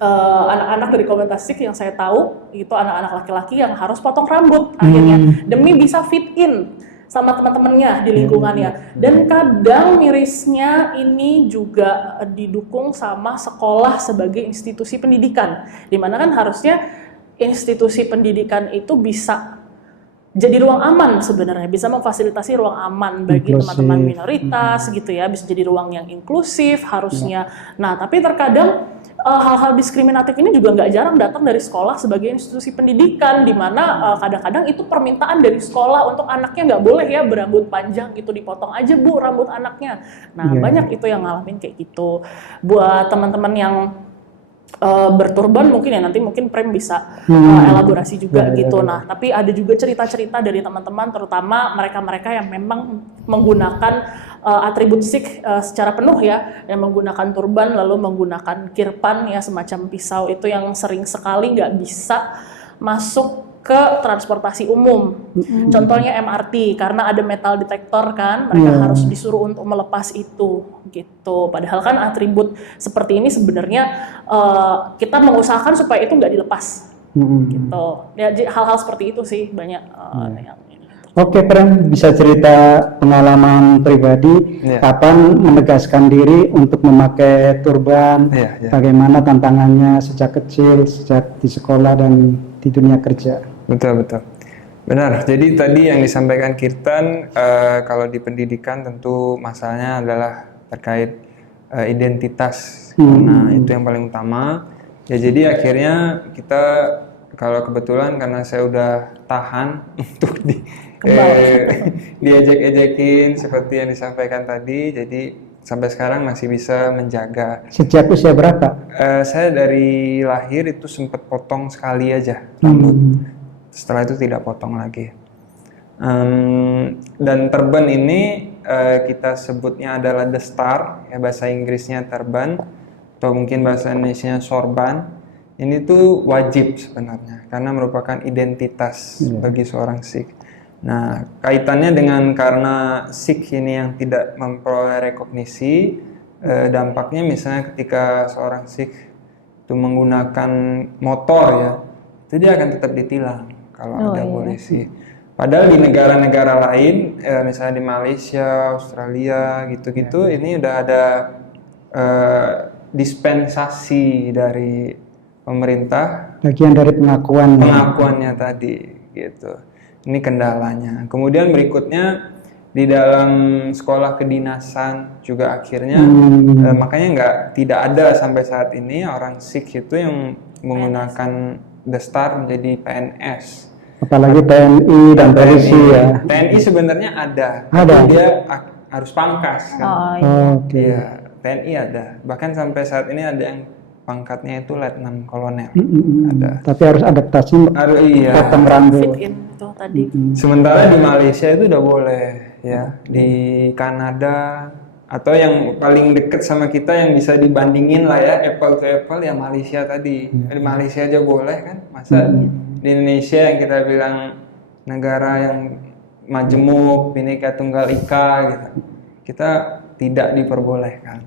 anak-anak dari komunitas Sikh yang saya tahu itu anak-anak laki-laki yang harus potong rambut akhirnya demi bisa fit in sama teman-temannya di lingkungannya. Dan kadang mirisnya ini juga didukung sama sekolah sebagai institusi pendidikan, dimana kan harusnya institusi pendidikan itu bisa jadi ruang aman sebenarnya, bisa memfasilitasi ruang aman bagi teman-teman minoritas gitu ya, bisa jadi ruang yang inklusif harusnya. Nah, tapi terkadang hal-hal diskriminatif ini juga nggak jarang datang dari sekolah sebagai institusi pendidikan, di mana kadang-kadang itu permintaan dari sekolah untuk anaknya nggak boleh ya berambut panjang gitu, dipotong aja bu rambut anaknya. Nah, banyak itu yang ngalamin kayak gitu. Buat teman-teman yang berturban mungkin ya, nanti mungkin Prem bisa elaborasi juga gitu. Nah, tapi ada juga cerita-cerita dari teman-teman, terutama mereka-mereka yang memang menggunakan atribut Sikh secara penuh ya, yang menggunakan turban lalu menggunakan kirpan ya, semacam pisau itu yang sering sekali nggak bisa masuk ke transportasi umum. Contohnya MRT, karena ada metal detektor kan, mereka harus disuruh untuk melepas itu gitu. Padahal kan atribut seperti ini sebenarnya kita mengusahakan supaya itu nggak dilepas gitu. Ya, hal-hal seperti itu sih banyak yang Oke, Prem, bisa cerita pengalaman pribadi kapan menegaskan diri untuk memakai turban, bagaimana tantangannya sejak kecil, sejak di sekolah dan di dunia kerja. Betul. Benar, jadi tadi yang disampaikan Kirtan, kalau di pendidikan tentu masalahnya adalah terkait identitas, karena itu yang paling utama. Ya, jadi akhirnya kita, kalau kebetulan karena saya udah tahan untuk diejek-ejekin seperti yang disampaikan tadi, jadi sampai sekarang masih bisa menjaga. Sejak usia berapa? Saya dari lahir itu sempat potong sekali aja rambut. Setelah itu tidak potong lagi. Dan turban ini kita sebutnya adalah the star, ya, bahasa Inggrisnya turban atau mungkin bahasa Indonesianya sorban. Ini tuh wajib sebenarnya karena merupakan identitas bagi seorang Sikh. Nah, kaitannya dengan karena Sikh ini yang tidak memperoleh rekognisi, dampaknya misalnya ketika seorang Sikh itu menggunakan motor ya, itu dia akan tetap ditilang kalau ada polisi. Padahal di negara-negara lain, misalnya di Malaysia, Australia, gitu-gitu, ini udah ada dispensasi dari pemerintah. Bagian dari pengakuannya tadi, gitu. Ini kendalanya. Kemudian berikutnya di dalam sekolah kedinasan juga akhirnya makanya tidak ada sampai saat ini orang Sikh itu yang menggunakan dastar menjadi PNS. Apalagi TNI dan polisi ya. TNI sebenarnya ada, Ada. tapi dia harus pangkas kan. Oh, iya. Oke. Iya, TNI ada. Bahkan sampai saat ini ada yang pangkatnya itu letnan kolonel. Ada. Tapi harus adaptasi Iya. potong rambut. Fit in itu tadi. Sementara di Malaysia itu udah boleh ya. Di Kanada atau yang paling deket sama kita yang bisa dibandingin lah ya, apple to apple ya Malaysia tadi. Di Malaysia aja boleh kan, masa di Indonesia yang kita bilang negara yang majemuk, Bhinneka Tunggal Ika gitu, kita tidak diperbolehkan.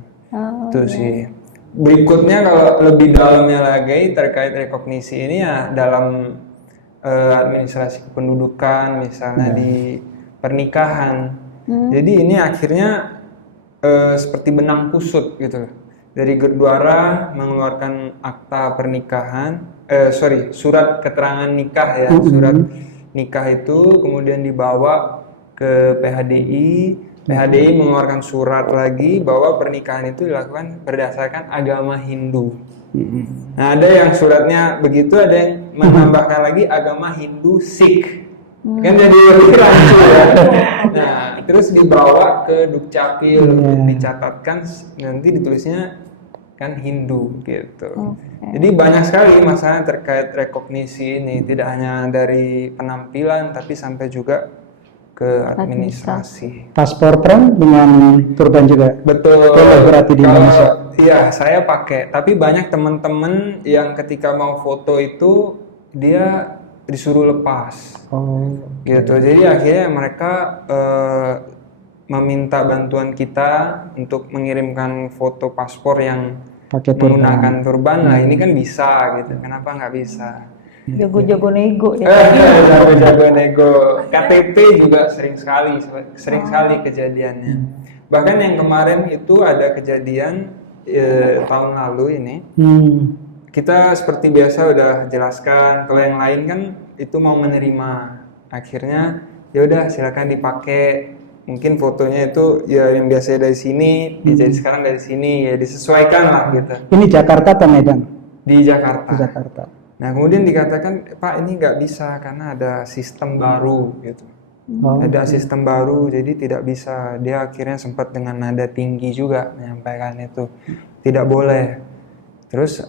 Itu sih. Berikutnya kalau lebih dalamnya lagi terkait rekognisi ini ya dalam administrasi kependudukan, misalnya di pernikahan. Jadi ini akhirnya seperti benang kusut gitu. Dari Gurdwara mengeluarkan akta pernikahan, surat keterangan nikah ya, surat nikah itu kemudian dibawa ke PHDI. PHDI mengeluarkan surat lagi bahwa pernikahan itu dilakukan berdasarkan agama Hindu. Nah, ada yang suratnya begitu, ada yang menambahkan lagi agama Hindu Sikh. Kan jadi lebih rancu ya. Nah, terus dibawa ke Dukcapil, dicatatkan nanti ditulisnya kan Hindu gitu. Jadi banyak sekali masalah terkait rekognisi ini, tidak hanya dari penampilan tapi sampai juga ke administrasi. Paspor Trump dengan turban juga. Betul. Boleh berarti di Indonesia. Iya, saya pakai. Tapi banyak teman-teman yang ketika mau foto itu dia disuruh lepas. Oh. Gitu. Jadi akhirnya mereka meminta bantuan kita untuk mengirimkan foto paspor yang Pakai turban. menggunakan turban. Nah, ini kan bisa gitu. Kenapa nggak bisa? Jago-jago nego ya. Jago-jago nego. KTP juga sering sekali kejadiannya. Bahkan yang kemarin itu ada kejadian tahun lalu ini. Kita seperti biasa udah jelaskan, kalau yang lain kan itu mau menerima. Akhirnya ya udah silakan dipakai. Mungkin fotonya itu ya yang biasa dari sini, jadi sekarang dari sini, ya disesuaikan lah gitu. Ini Jakarta atau Medan? Di Jakarta. Di Jakarta. Nah, kemudian dikatakan, Pak, ini nggak bisa karena ada sistem baru gitu. Ada sistem baru, jadi tidak bisa. Dia akhirnya sempat dengan nada tinggi juga menyampaikan itu. Tidak boleh. Terus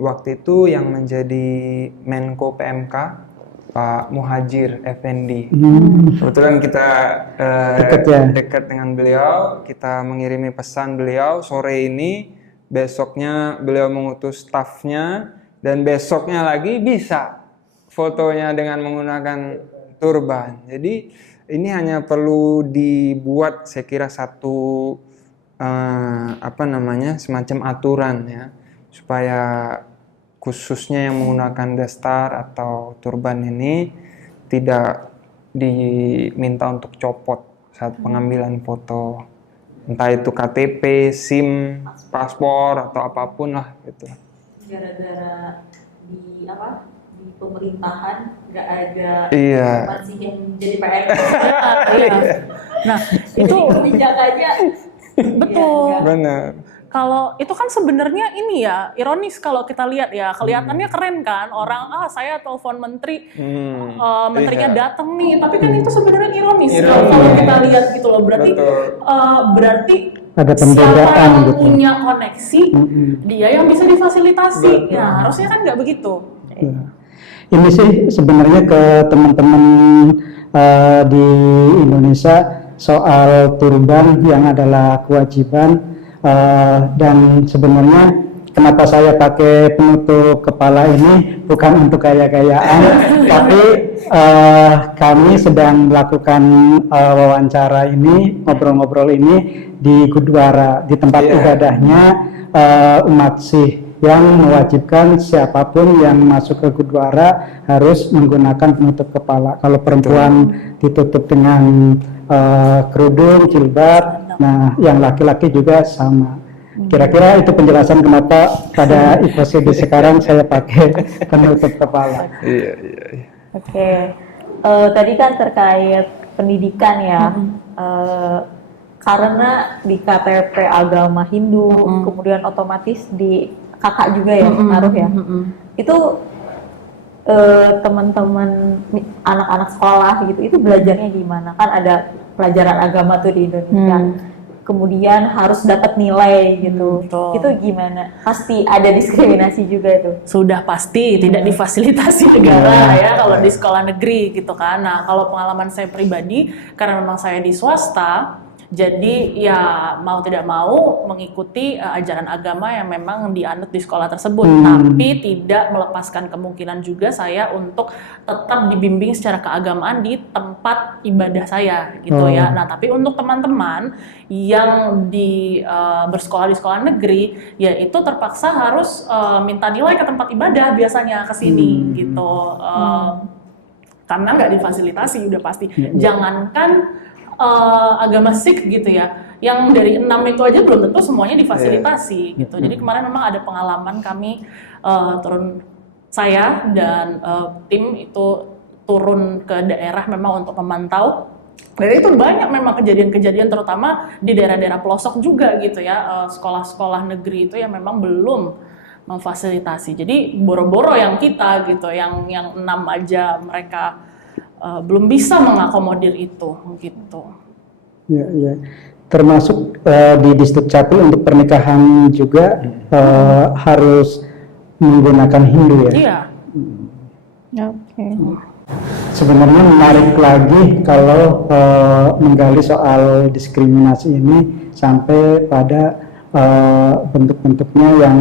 waktu itu yang menjadi Menko PMK, Pak Muhajir Effendi. Kebetulan kita dekat dengan beliau, kita mengirimi pesan beliau sore ini, besoknya beliau mengutus stafnya, dan besoknya lagi bisa fotonya dengan menggunakan turban. Jadi ini hanya perlu dibuat saya kira satu semacam aturan ya, supaya khususnya yang menggunakan dastar atau turban ini tidak diminta untuk copot saat pengambilan foto, entah itu KTP, SIM, paspor atau apapun lah gitu. Gara-gara di pemerintahan nggak ada masih yang jadi PNS. Nah, itu kebijakannya betul. Benar. Kalau itu kan sebenarnya ini ya ironis kalau kita lihat ya, kelihatannya keren kan, orang saya telepon menteri, menterinya datang nih, tapi kan itu sebenarnya ironis. Kalau kita lihat gitu loh, berarti berarti ada siapa pembedaan yang gitu. punya koneksi, dia yang bisa difasilitasi. Ya harusnya kan nggak begitu. Ini sih sebenarnya ke teman-teman di Indonesia soal turban yang adalah kewajiban. Dan sebenarnya kenapa saya pakai penutup kepala ini bukan untuk gaya-gayaan, tapi kami sedang melakukan wawancara ini, ngobrol-ngobrol ini di Gurdwara, di tempat ibadahnya umat Sikh, yang mewajibkan siapapun yang masuk ke Gurdwara harus menggunakan penutup kepala. Kalau perempuan ditutup dengan kerudung, jilbab. Nah, yang laki-laki juga sama. Kira-kira itu penjelasan kenapa pada episode sekarang saya pakai penutup kepala. Iya. Oke. Tadi kan terkait pendidikan ya. Karena di KTP agama Hindu, kemudian otomatis di kakak juga ya ngaruh ya. Itu teman-teman anak-anak sekolah gitu itu belajarnya gimana? Kan ada pelajaran agama tuh di Indonesia. Kemudian harus dapat nilai gitu. Betul. Itu gimana? Pasti ada diskriminasi juga itu. Sudah pasti tidak difasilitasi negara ya kalau di sekolah negeri gitu kan. Nah, kalau pengalaman saya pribadi karena memang saya di swasta, jadi ya mau tidak mau mengikuti ajaran agama yang memang dianut di sekolah tersebut, tapi tidak melepaskan kemungkinan juga saya untuk tetap dibimbing secara keagamaan di tempat ibadah saya gitu ya. Nah, tapi untuk teman-teman yang bersekolah di sekolah negeri, ya itu terpaksa harus minta nilai ke tempat ibadah biasanya ke sini gitu. Karena nggak difasilitasi udah pasti. Jangankan agama Sikh gitu ya, yang dari 6 itu aja belum tentu semuanya difasilitasi gitu. Jadi kemarin memang ada pengalaman kami saya dan tim itu turun ke daerah memang untuk memantau. Dan itu banyak memang kejadian-kejadian terutama di daerah-daerah pelosok juga gitu ya, sekolah-sekolah negeri itu yang memang belum memfasilitasi. Jadi boro-boro yang kita gitu, yang 6 aja mereka belum bisa mengakomodir itu gitu. Ya, ya. Termasuk di Distrik Capil untuk pernikahan juga harus menggunakan Hindu ya. Iya. Oke. Sebenarnya menarik lagi kalau menggali soal diskriminasi ini sampai pada bentuk-bentuknya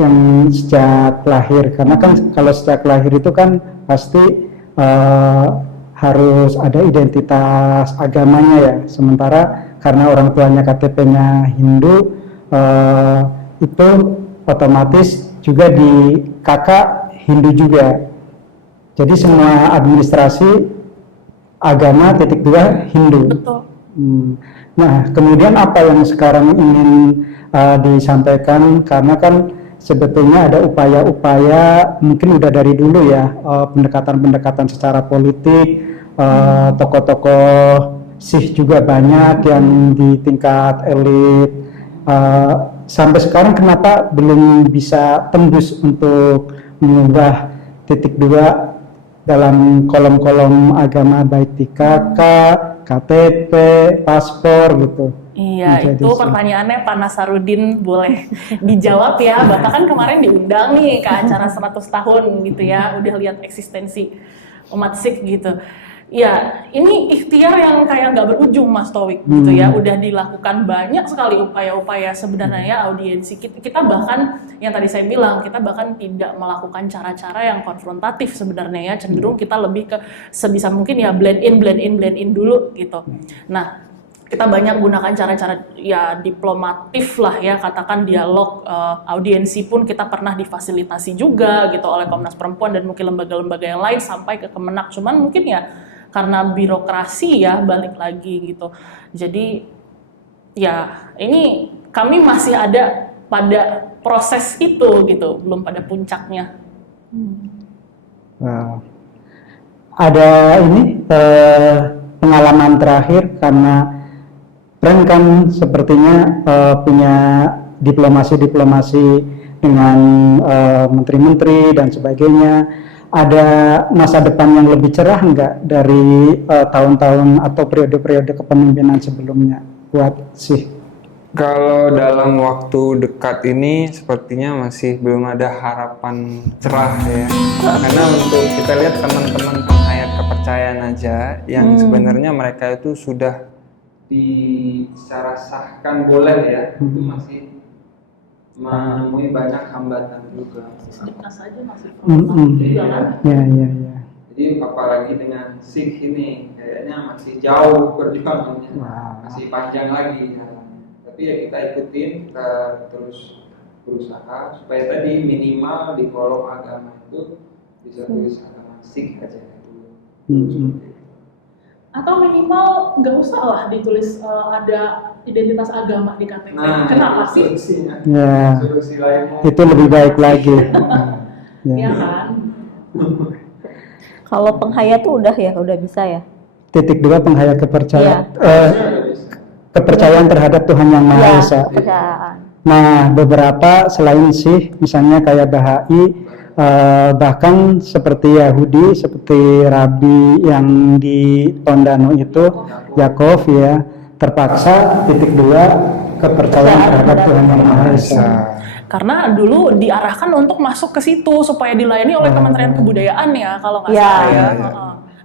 yang sejak lahir, karena kan kalau sejak lahir itu kan pasti harus ada identitas agamanya ya, sementara karena orang tuanya KTP-nya Hindu, itu otomatis juga di kakak Hindu juga, jadi semua administrasi agama >2 Hindu. Betul. Nah, kemudian apa yang sekarang ingin disampaikan, karena kan sebetulnya ada upaya-upaya mungkin udah dari dulu ya, pendekatan-pendekatan secara politik, tokoh-tokoh Sikh juga banyak yang di tingkat elit, sampai sekarang kenapa belum bisa tembus untuk mengubah >2 dalam kolom-kolom agama, baik di KK, KTP, paspor gitu. Iya, itu pertanyaannya Pak Nasarudin boleh dijawab ya. Bapak kan kemarin diundang nih ke acara 100 tahun gitu ya, udah lihat eksistensi umat Sikh gitu. Ya, ini ikhtiar yang kayak nggak berujung Mas Taufiq gitu ya. Udah dilakukan banyak sekali upaya-upaya sebenarnya audiensi. Kita bahkan yang tadi saya bilang, kita bahkan tidak melakukan cara-cara yang konfrontatif sebenarnya ya. Cenderung kita lebih ke sebisa mungkin ya blend in dulu gitu. Nah, kita banyak gunakan cara-cara ya diplomatif lah ya, katakan dialog, audiensi pun kita pernah difasilitasi juga gitu oleh Komnas Perempuan dan mungkin lembaga-lembaga yang lain sampai ke Kemenak, cuman mungkin ya karena birokrasi ya balik lagi gitu. Jadi ya ini kami masih ada pada proses itu gitu, belum pada puncaknya. Wow. Ada ini pengalaman terakhir, karena Pren kan sepertinya punya diplomasi dengan menteri-menteri dan sebagainya. Ada masa depan yang lebih cerah nggak dari tahun-tahun atau periode-periode kepemimpinan sebelumnya buat Sikh? Kalau dalam waktu dekat ini sepertinya masih belum ada harapan cerah ya. Karena untuk kita lihat teman-teman penghayat kepercayaan aja yang sebenarnya mereka itu sudah secara sahkan boleh ya, itu masih menemui banyak hambatan juga. Sisdiknas aja masih Ya. Jadi apalagi dengan Sikh ini kayaknya masih jauh perjuangannya, masih panjang lagi ya. Tapi ya kita ikutin, kita terus berusaha supaya tadi minimal di kolom agama itu bisa tulis agama Sikh aja dulu. Atau minimal nggak usah lah ditulis ada identitas agama di KTP. Nah, kenapa sih? Solusinya. Ya, Solusi lainnya. itu lebih baik lagi. Ya kan? Kalau penghayat tuh udah bisa ya. >2 penghayat kepercayaan, Iya. kepercayaan terhadap Tuhan Yang Maha Iya, Esa. kepercayaan. Nah, beberapa selain Sikh, misalnya kayak Bahai, bahkan seperti Yahudi, seperti Rabi yang di Tondano itu, Yakov ya, terpaksa titik dua kepercayaan terhadap Tuhan Yang Maha Esa. Karena dulu diarahkan untuk masuk ke situ supaya dilayani oleh Kementerian Kebudayaan ya, kalau nggak salah ya.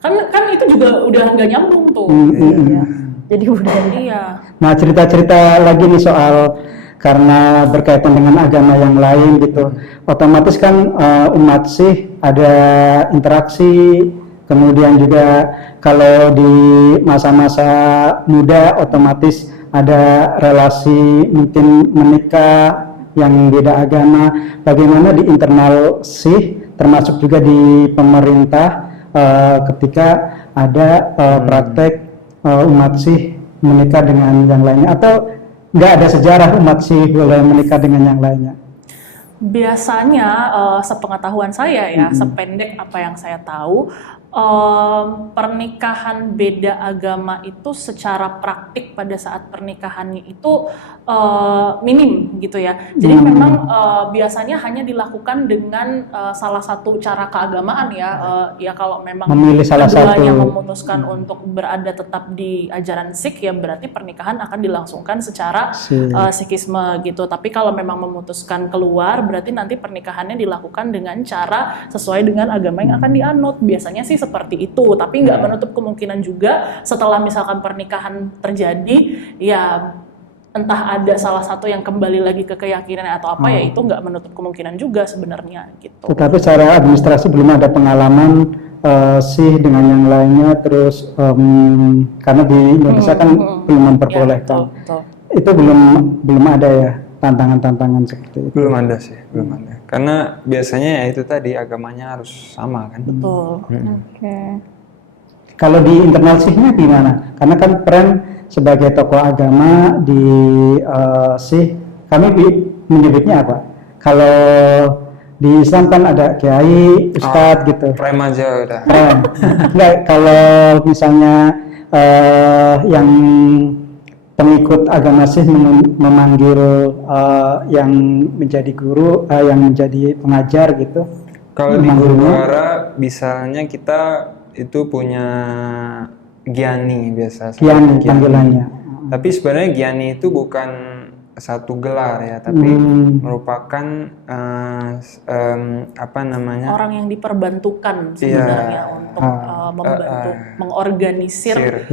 Kan itu juga udah nggak nyambung tuh. Iya. Jadi udah. Iya. Nah, cerita-cerita lagi nih soal karena berkaitan dengan agama yang lain gitu. Otomatis kan umat Sikh ada interaksi, kemudian juga kalau di masa-masa muda otomatis ada relasi mungkin menikah yang beda agama. Bagaimana di internal Sikh termasuk juga di pemerintah ketika ada praktek umat Sikh menikah dengan yang lainnya, atau nggak ada sejarah umat Sikh boleh menikah dengan yang lainnya? Biasanya sepengetahuan saya ya, sependek apa yang saya tahu, pernikahan beda agama itu secara praktik pada saat pernikahannya itu minim gitu ya. Jadi memang biasanya hanya dilakukan dengan salah satu cara keagamaan ya. Ya kalau memang Memilih salah keduanya satu. memutuskan untuk berada tetap di ajaran Sikh, ya berarti pernikahan akan dilangsungkan secara Sikhisme gitu. Tapi kalau memang memutuskan keluar, berarti nanti pernikahannya dilakukan dengan cara sesuai dengan agama yang akan dianut. Biasanya sih seperti itu, tapi nggak menutup kemungkinan juga setelah misalkan pernikahan terjadi, ya entah ada salah satu yang kembali lagi ke keyakinan atau apa, ya itu nggak menutup kemungkinan juga sebenarnya gitu. Tetapi secara administrasi belum ada pengalaman Sikh dengan yang lainnya, terus karena di Indonesia kan belum memperbolehkan. Ya, betul. Itu belum ada ya tantangan-tantangan seperti itu. Belum ada sih, belum ada. Karena biasanya ya itu tadi agamanya harus sama kan. Betul. Oke. Kalau di internal Sikhnya gimana? Karena kan Pren sebagai tokoh agama di Sikh, kami menyebutnya apa? Kalau di Islam kan ada kiai, ustadz gitu. Prem aja udah. Prem. Enggak, kalau misalnya yang pengikut agama Sikh memanggil yang menjadi guru, yang menjadi pengajar gitu. Kalau di Gurudwara misalnya kita itu punya Gyani biasa. Gyani panggilannya. Tapi sebenarnya Gyani itu bukan satu gelar ya, tapi merupakan apa namanya? Orang yang diperbantukan sebenarnya untuk membantu mengorganisir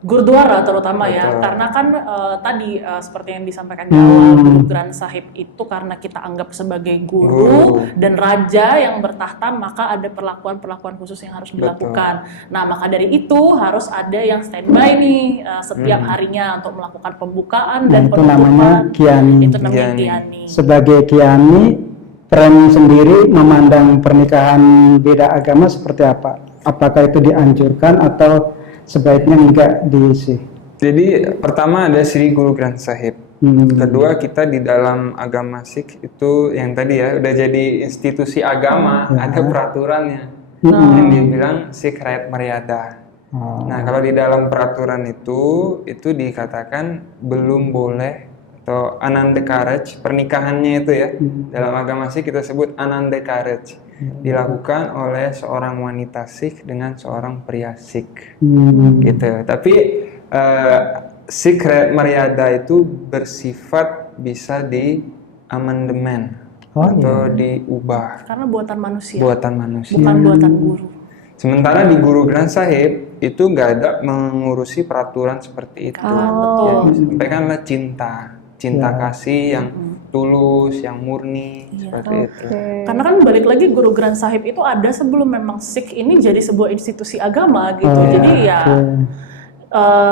Gurdwara terutama ya, karena kan tadi seperti yang disampaikan di awal, Guru Granth Sahib itu karena kita anggap sebagai guru dan raja yang bertahta, maka ada perlakuan-perlakuan khusus yang harus dilakukan. Nah, maka dari itu harus ada yang standby nih setiap harinya untuk melakukan pembukaan dan itu namanya penutupan. Kiani. Itu namanya Kiani. Sebagai Kiani, Pren sendiri memandang pernikahan beda agama seperti apa? Apakah itu dianjurkan atau sebaiknya enggak diisi? Jadi pertama ada Sri Guru Granth Sahib. Kedua, kita di dalam agama Sikh itu yang tadi ya udah jadi institusi agama, ada peraturannya yang dibilang Sikh Rayat Maryada. Nah, kalau di dalam peraturan itu dikatakan belum boleh atau Ananda Karaj, pernikahannya itu ya dalam agama Sikh kita sebut Ananda Karaj, dilakukan oleh seorang wanita Sikh dengan seorang pria Sikh gitu. Tapi Sikh Rayat Maryada itu bersifat bisa di amandemen atau diubah. Karena buatan manusia. Buatan manusia. Bukan buatan guru. Sementara di Guru Granth Sahib itu nggak ada mengurusi peraturan seperti itu. Betul. Sampaikanlah cinta kasih yang tulus, yang murni seperti itu. Karena kan balik lagi Guru Granth Sahib itu ada sebelum memang Sikh ini jadi sebuah institusi agama gitu. Jadi ya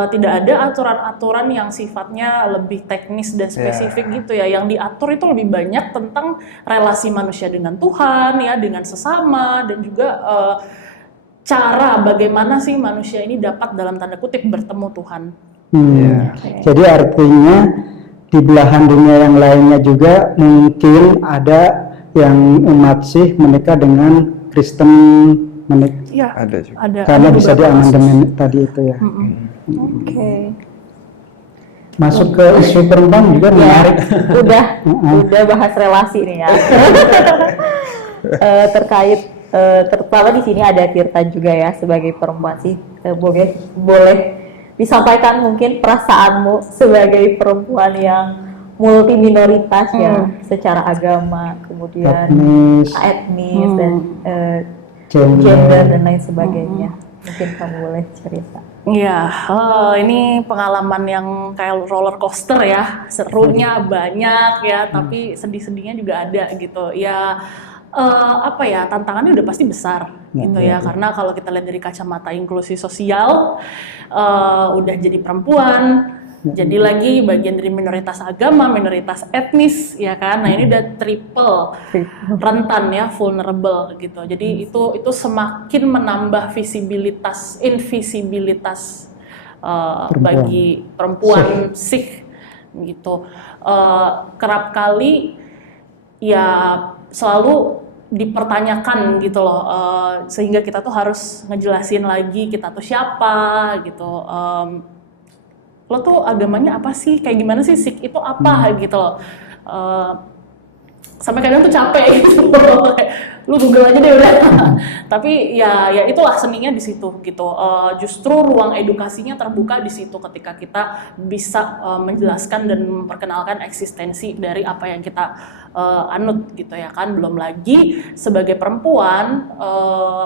tidak ada aturan-aturan yang sifatnya lebih teknis dan spesifik gitu ya. Yang diatur itu lebih banyak tentang relasi manusia dengan Tuhan ya, dengan sesama, dan juga cara bagaimana sih manusia ini dapat dalam tanda kutip bertemu Tuhan. Jadi artinya di belahan dunia yang lainnya juga mungkin ada yang umat Sikh menikah dengan Kristen menikah. Ya, Ada juga. ada Karena bisa beberapa diamandemen tadi itu ya. Oke. Masuk ke isu perempuan juga menarik. Udah bahas relasi nih ya. Terkait terutama di sini ada Tirta juga ya sebagai perempuan sih, boleh disampaikan mungkin perasaanmu sebagai perempuan yang multi minoritas ya, secara agama, kemudian etnis dan gender dan lain sebagainya. Mungkin kamu boleh cerita. Iya, ini pengalaman yang kayak roller coaster ya, serunya banyak ya, tapi sedih-sedihnya juga ada gitu. Ya apa ya, tantangannya udah pasti besar gitu ya, karena kalau kita lihat dari kacamata inklusi sosial, udah jadi perempuan, jadi lagi bagian dari minoritas agama, minoritas etnis ya kan. Nah ini udah triple rentan ya, vulnerable gitu. Jadi itu semakin menambah invisibilitas bagi perempuan Sikh gitu. Kerap kali ya selalu dipertanyakan gitu loh, sehingga kita tuh harus ngejelasin lagi kita tuh siapa gitu. Lo tuh agamanya apa sih? Kayak gimana sih Sikh itu apa gitu loh. Sampai kadang tuh capek gitu. Lu Google aja deh udah. Tapi ya itulah seninya di situ gitu. Justru ruang edukasinya terbuka di situ ketika kita bisa menjelaskan dan memperkenalkan eksistensi dari apa yang kita anut gitu ya kan. Belum lagi sebagai perempuan,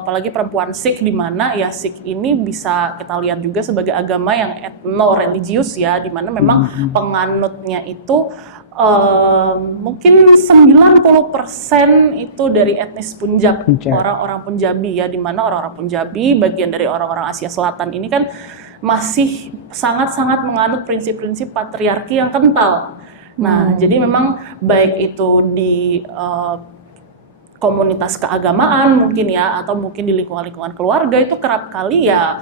apalagi perempuan Sikh, di mana ya Sikh ini bisa kita lihat juga sebagai agama yang etno-religius ya, di mana memang penganutnya itu mungkin 90% itu dari etnis Punjab, orang-orang Punjabi ya, di mana orang-orang Punjabi bagian dari orang-orang Asia Selatan ini kan masih sangat-sangat menganut prinsip-prinsip patriarki yang kental. Nah, jadi memang baik itu di komunitas keagamaan mungkin ya, atau mungkin di lingkungan-lingkungan keluarga, itu kerap kali ya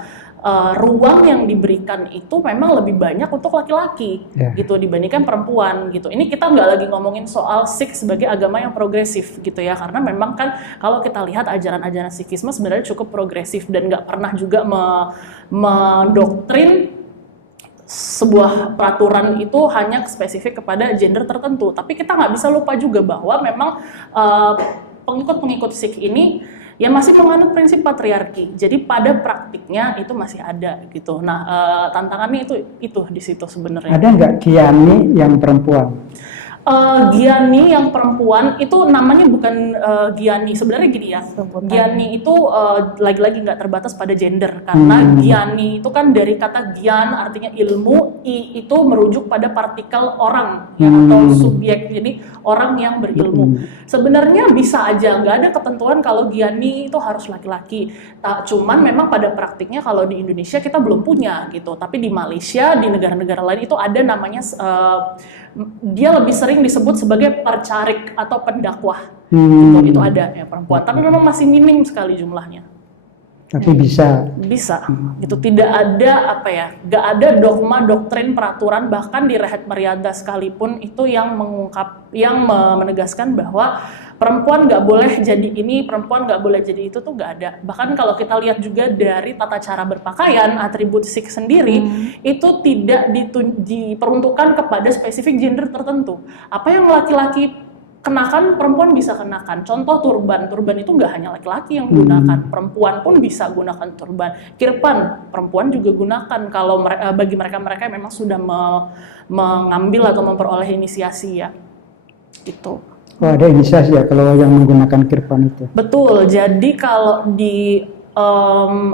ruang yang diberikan itu memang lebih banyak untuk laki-laki gitu dibandingkan perempuan gitu. Ini kita nggak lagi ngomongin soal Sikh sebagai agama yang progresif gitu ya, karena memang kan kalau kita lihat ajaran-ajaran Sikhisme sebenarnya cukup progresif dan nggak pernah juga mendoktrin sebuah peraturan itu hanya spesifik kepada gender tertentu. Tapi kita nggak bisa lupa juga bahwa memang pengikut-pengikut Sikh ini ya masih menganut prinsip patriarki. Jadi pada praktiknya itu masih ada gitu. Nah, tantangannya itu di situ sebenarnya. Ada nggak Giani yang perempuan? Giani yang perempuan itu namanya bukan Giani. Sebenarnya gini ya, Giani itu lagi-lagi nggak terbatas pada gender, karena Giani itu kan dari kata Gyan artinya ilmu, I itu merujuk pada partikel orang ya, atau subjek, jadi orang yang berilmu. Sebenarnya bisa aja, nggak ada ketentuan kalau Giani itu harus laki-laki. Cuman memang pada praktiknya kalau di Indonesia kita belum punya gitu, tapi di Malaysia, di negara-negara lain itu ada namanya, dia lebih sering disebut sebagai percarik atau pendakwah. Itu ada ya perempuan, tapi memang masih minim sekali jumlahnya. Tapi bisa gitu. Tidak ada nggak ada dogma, doktrin, peraturan, bahkan di Rehat Meriada sekalipun itu yang menegaskan bahwa perempuan nggak boleh jadi ini, perempuan nggak boleh jadi itu, tuh nggak ada. Bahkan kalau kita lihat juga dari tata cara berpakaian, atribut Sikh sendiri itu tidak diperuntukkan kepada spesifik gender tertentu. Apa yang laki-laki kenakan, perempuan bisa kenakan. Contoh turban itu nggak hanya laki-laki yang gunakan, perempuan pun bisa gunakan turban. Kirpan, perempuan juga gunakan kalau bagi mereka yang memang sudah mengambil atau memperoleh inisiasi ya, gitu. Oh, ada inisiasi ya kalau yang menggunakan kirpan itu? Betul, jadi kalau di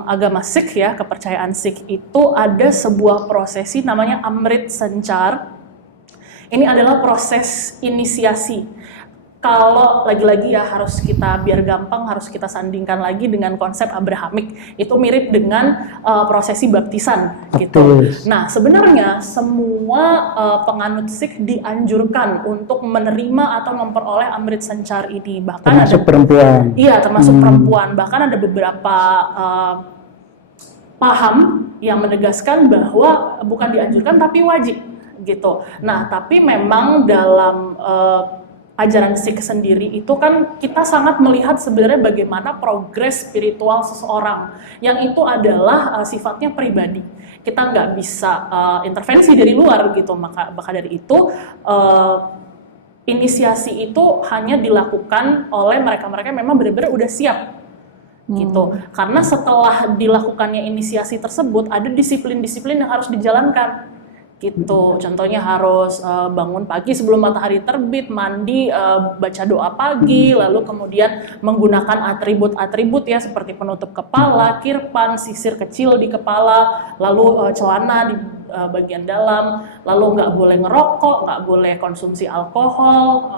agama Sikh ya, kepercayaan Sikh itu ada sebuah prosesi namanya Amrit Sanchar. Ini adalah proses inisiasi. Kalau lagi-lagi ya harus kita, biar gampang, harus kita sandingkan lagi dengan konsep Abrahamik. Itu mirip dengan prosesi baptisan gitu. Nah, sebenarnya semua penganut Sikh dianjurkan untuk menerima atau memperoleh Amrit Sanchar ini. Bahkan termasuk perempuan. Iya, termasuk perempuan. Bahkan ada beberapa paham yang menegaskan bahwa bukan dianjurkan tapi wajib gitu. Nah, tapi memang dalam ajaran Sikh sendiri itu kan kita sangat melihat sebenarnya bagaimana progres spiritual seseorang yang itu adalah sifatnya pribadi. Kita nggak bisa intervensi dari luar gitu, maka dari itu inisiasi itu hanya dilakukan oleh mereka-mereka yang memang benar-benar udah siap gitu. Karena setelah dilakukannya inisiasi tersebut ada disiplin-disiplin yang harus dijalankan. Gitu, contohnya harus bangun pagi sebelum matahari terbit, mandi, baca doa pagi, lalu kemudian menggunakan atribut-atribut ya seperti penutup kepala, kirpan, sisir kecil di kepala, lalu celana di bagian dalam, lalu nggak boleh ngerokok, nggak boleh konsumsi alkohol,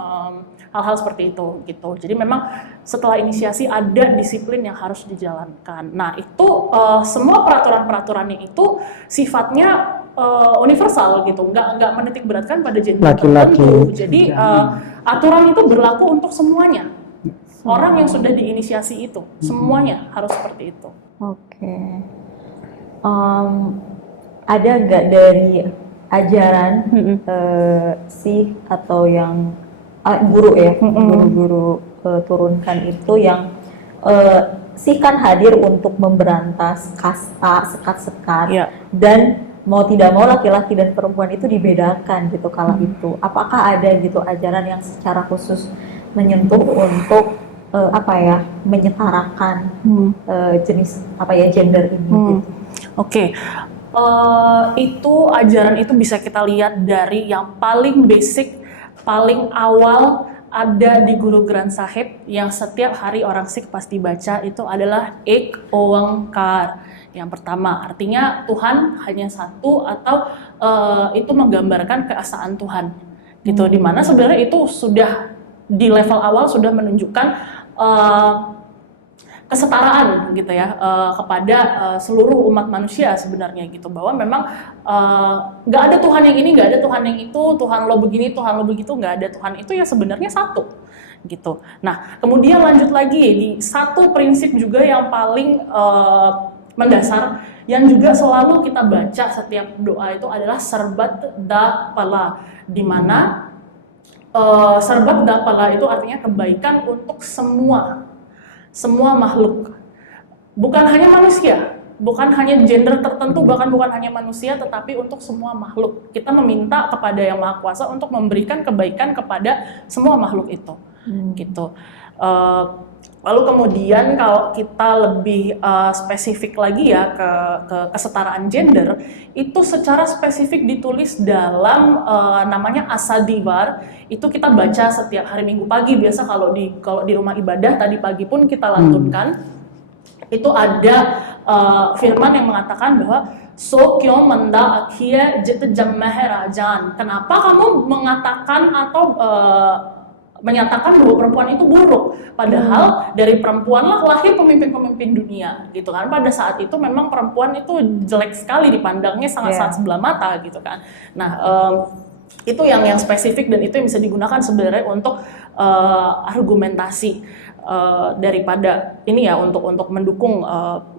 hal-hal seperti itu gitu. Jadi memang setelah inisiasi ada disiplin yang harus dijalankan. Nah itu semua peraturan-peraturannya itu sifatnya universal gitu, nggak menitik beratkan pada gender tertentu. Jadi aturan itu berlaku untuk semuanya. Orang yang sudah diinisiasi itu, semuanya harus seperti itu. Oke. Ada nggak dari ajaran Sikh atau yang guru ya, guru-guru turunkan itu yang Sikh kan hadir untuk memberantas kasta, sekat-sekat, dan mau tidak mau laki-laki dan perempuan itu dibedakan gitu kala itu. Apakah ada gitu ajaran yang secara khusus menyentuh untuk menyetarakan jenis gender ini gitu? Oke. Itu ajaran itu bisa kita lihat dari yang paling basic, paling awal ada di Guru Granth Sahib yang setiap hari orang Sikh pasti baca, itu adalah Ek Oankar. Yang pertama, artinya Tuhan hanya satu, atau itu menggambarkan keesaan Tuhan. Gitu, dimana sebenarnya itu sudah di level awal sudah menunjukkan kesetaraan gitu ya kepada seluruh umat manusia sebenarnya gitu, bahwa memang nggak ada Tuhan yang ini, nggak ada Tuhan yang itu, Tuhan lo begini, Tuhan lo begitu, nggak ada. Tuhan itu ya sebenarnya satu gitu. Nah kemudian lanjut lagi di satu prinsip juga yang paling mendasar yang juga selalu kita baca setiap doa itu adalah Sarbat Da Pala, di mana Sarbat Da Pala itu artinya kebaikan untuk semua makhluk, bukan hanya manusia, bukan hanya gender tertentu, bahkan bukan hanya manusia, tetapi untuk semua makhluk. Kita meminta kepada Yang Maha Kuasa untuk memberikan kebaikan kepada semua makhluk itu, gitu. Lalu kemudian kalau kita lebih spesifik lagi ya ke kesetaraan gender, itu secara spesifik ditulis dalam namanya Asadivar. Itu kita baca setiap hari Minggu pagi, biasa kalau di rumah ibadah tadi pagi pun kita lantunkan. Itu ada firman yang mengatakan bahwa So kyo manda akhia jit jammaherajan. Kenapa kamu mengatakan atau menyatakan bahwa perempuan itu buruk, padahal dari perempuanlah lahir pemimpin-pemimpin dunia, gitu kan. Pada saat itu memang perempuan itu jelek sekali dipandangnya, sangat-sangat sebelah mata, gitu kan. Nah, itu yang spesifik, dan itu yang bisa digunakan sebenarnya untuk argumentasi daripada ini ya, untuk mendukung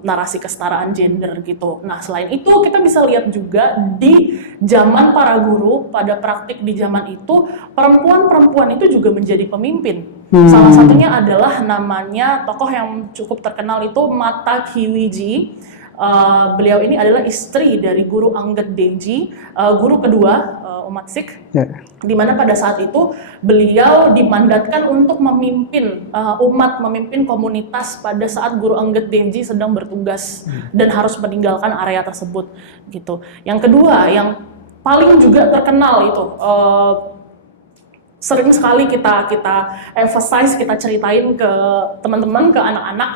narasi kesetaraan gender gitu. Nah, selain itu kita bisa lihat juga di zaman para guru, pada praktik di zaman itu perempuan itu juga menjadi pemimpin. Salah satunya adalah namanya tokoh yang cukup terkenal itu Mata Khiwiji. Beliau ini adalah istri dari Guru Angad Dev Ji, guru kedua umat Sikh, di mana pada saat itu beliau dimandatkan untuk memimpin umat, memimpin komunitas pada saat Guru Angad Dev Ji sedang bertugas dan harus meninggalkan area tersebut, gitu. Yang kedua, yang paling juga terkenal itu sering sekali kita emphasize, kita ceritain ke teman-teman, ke anak-anak,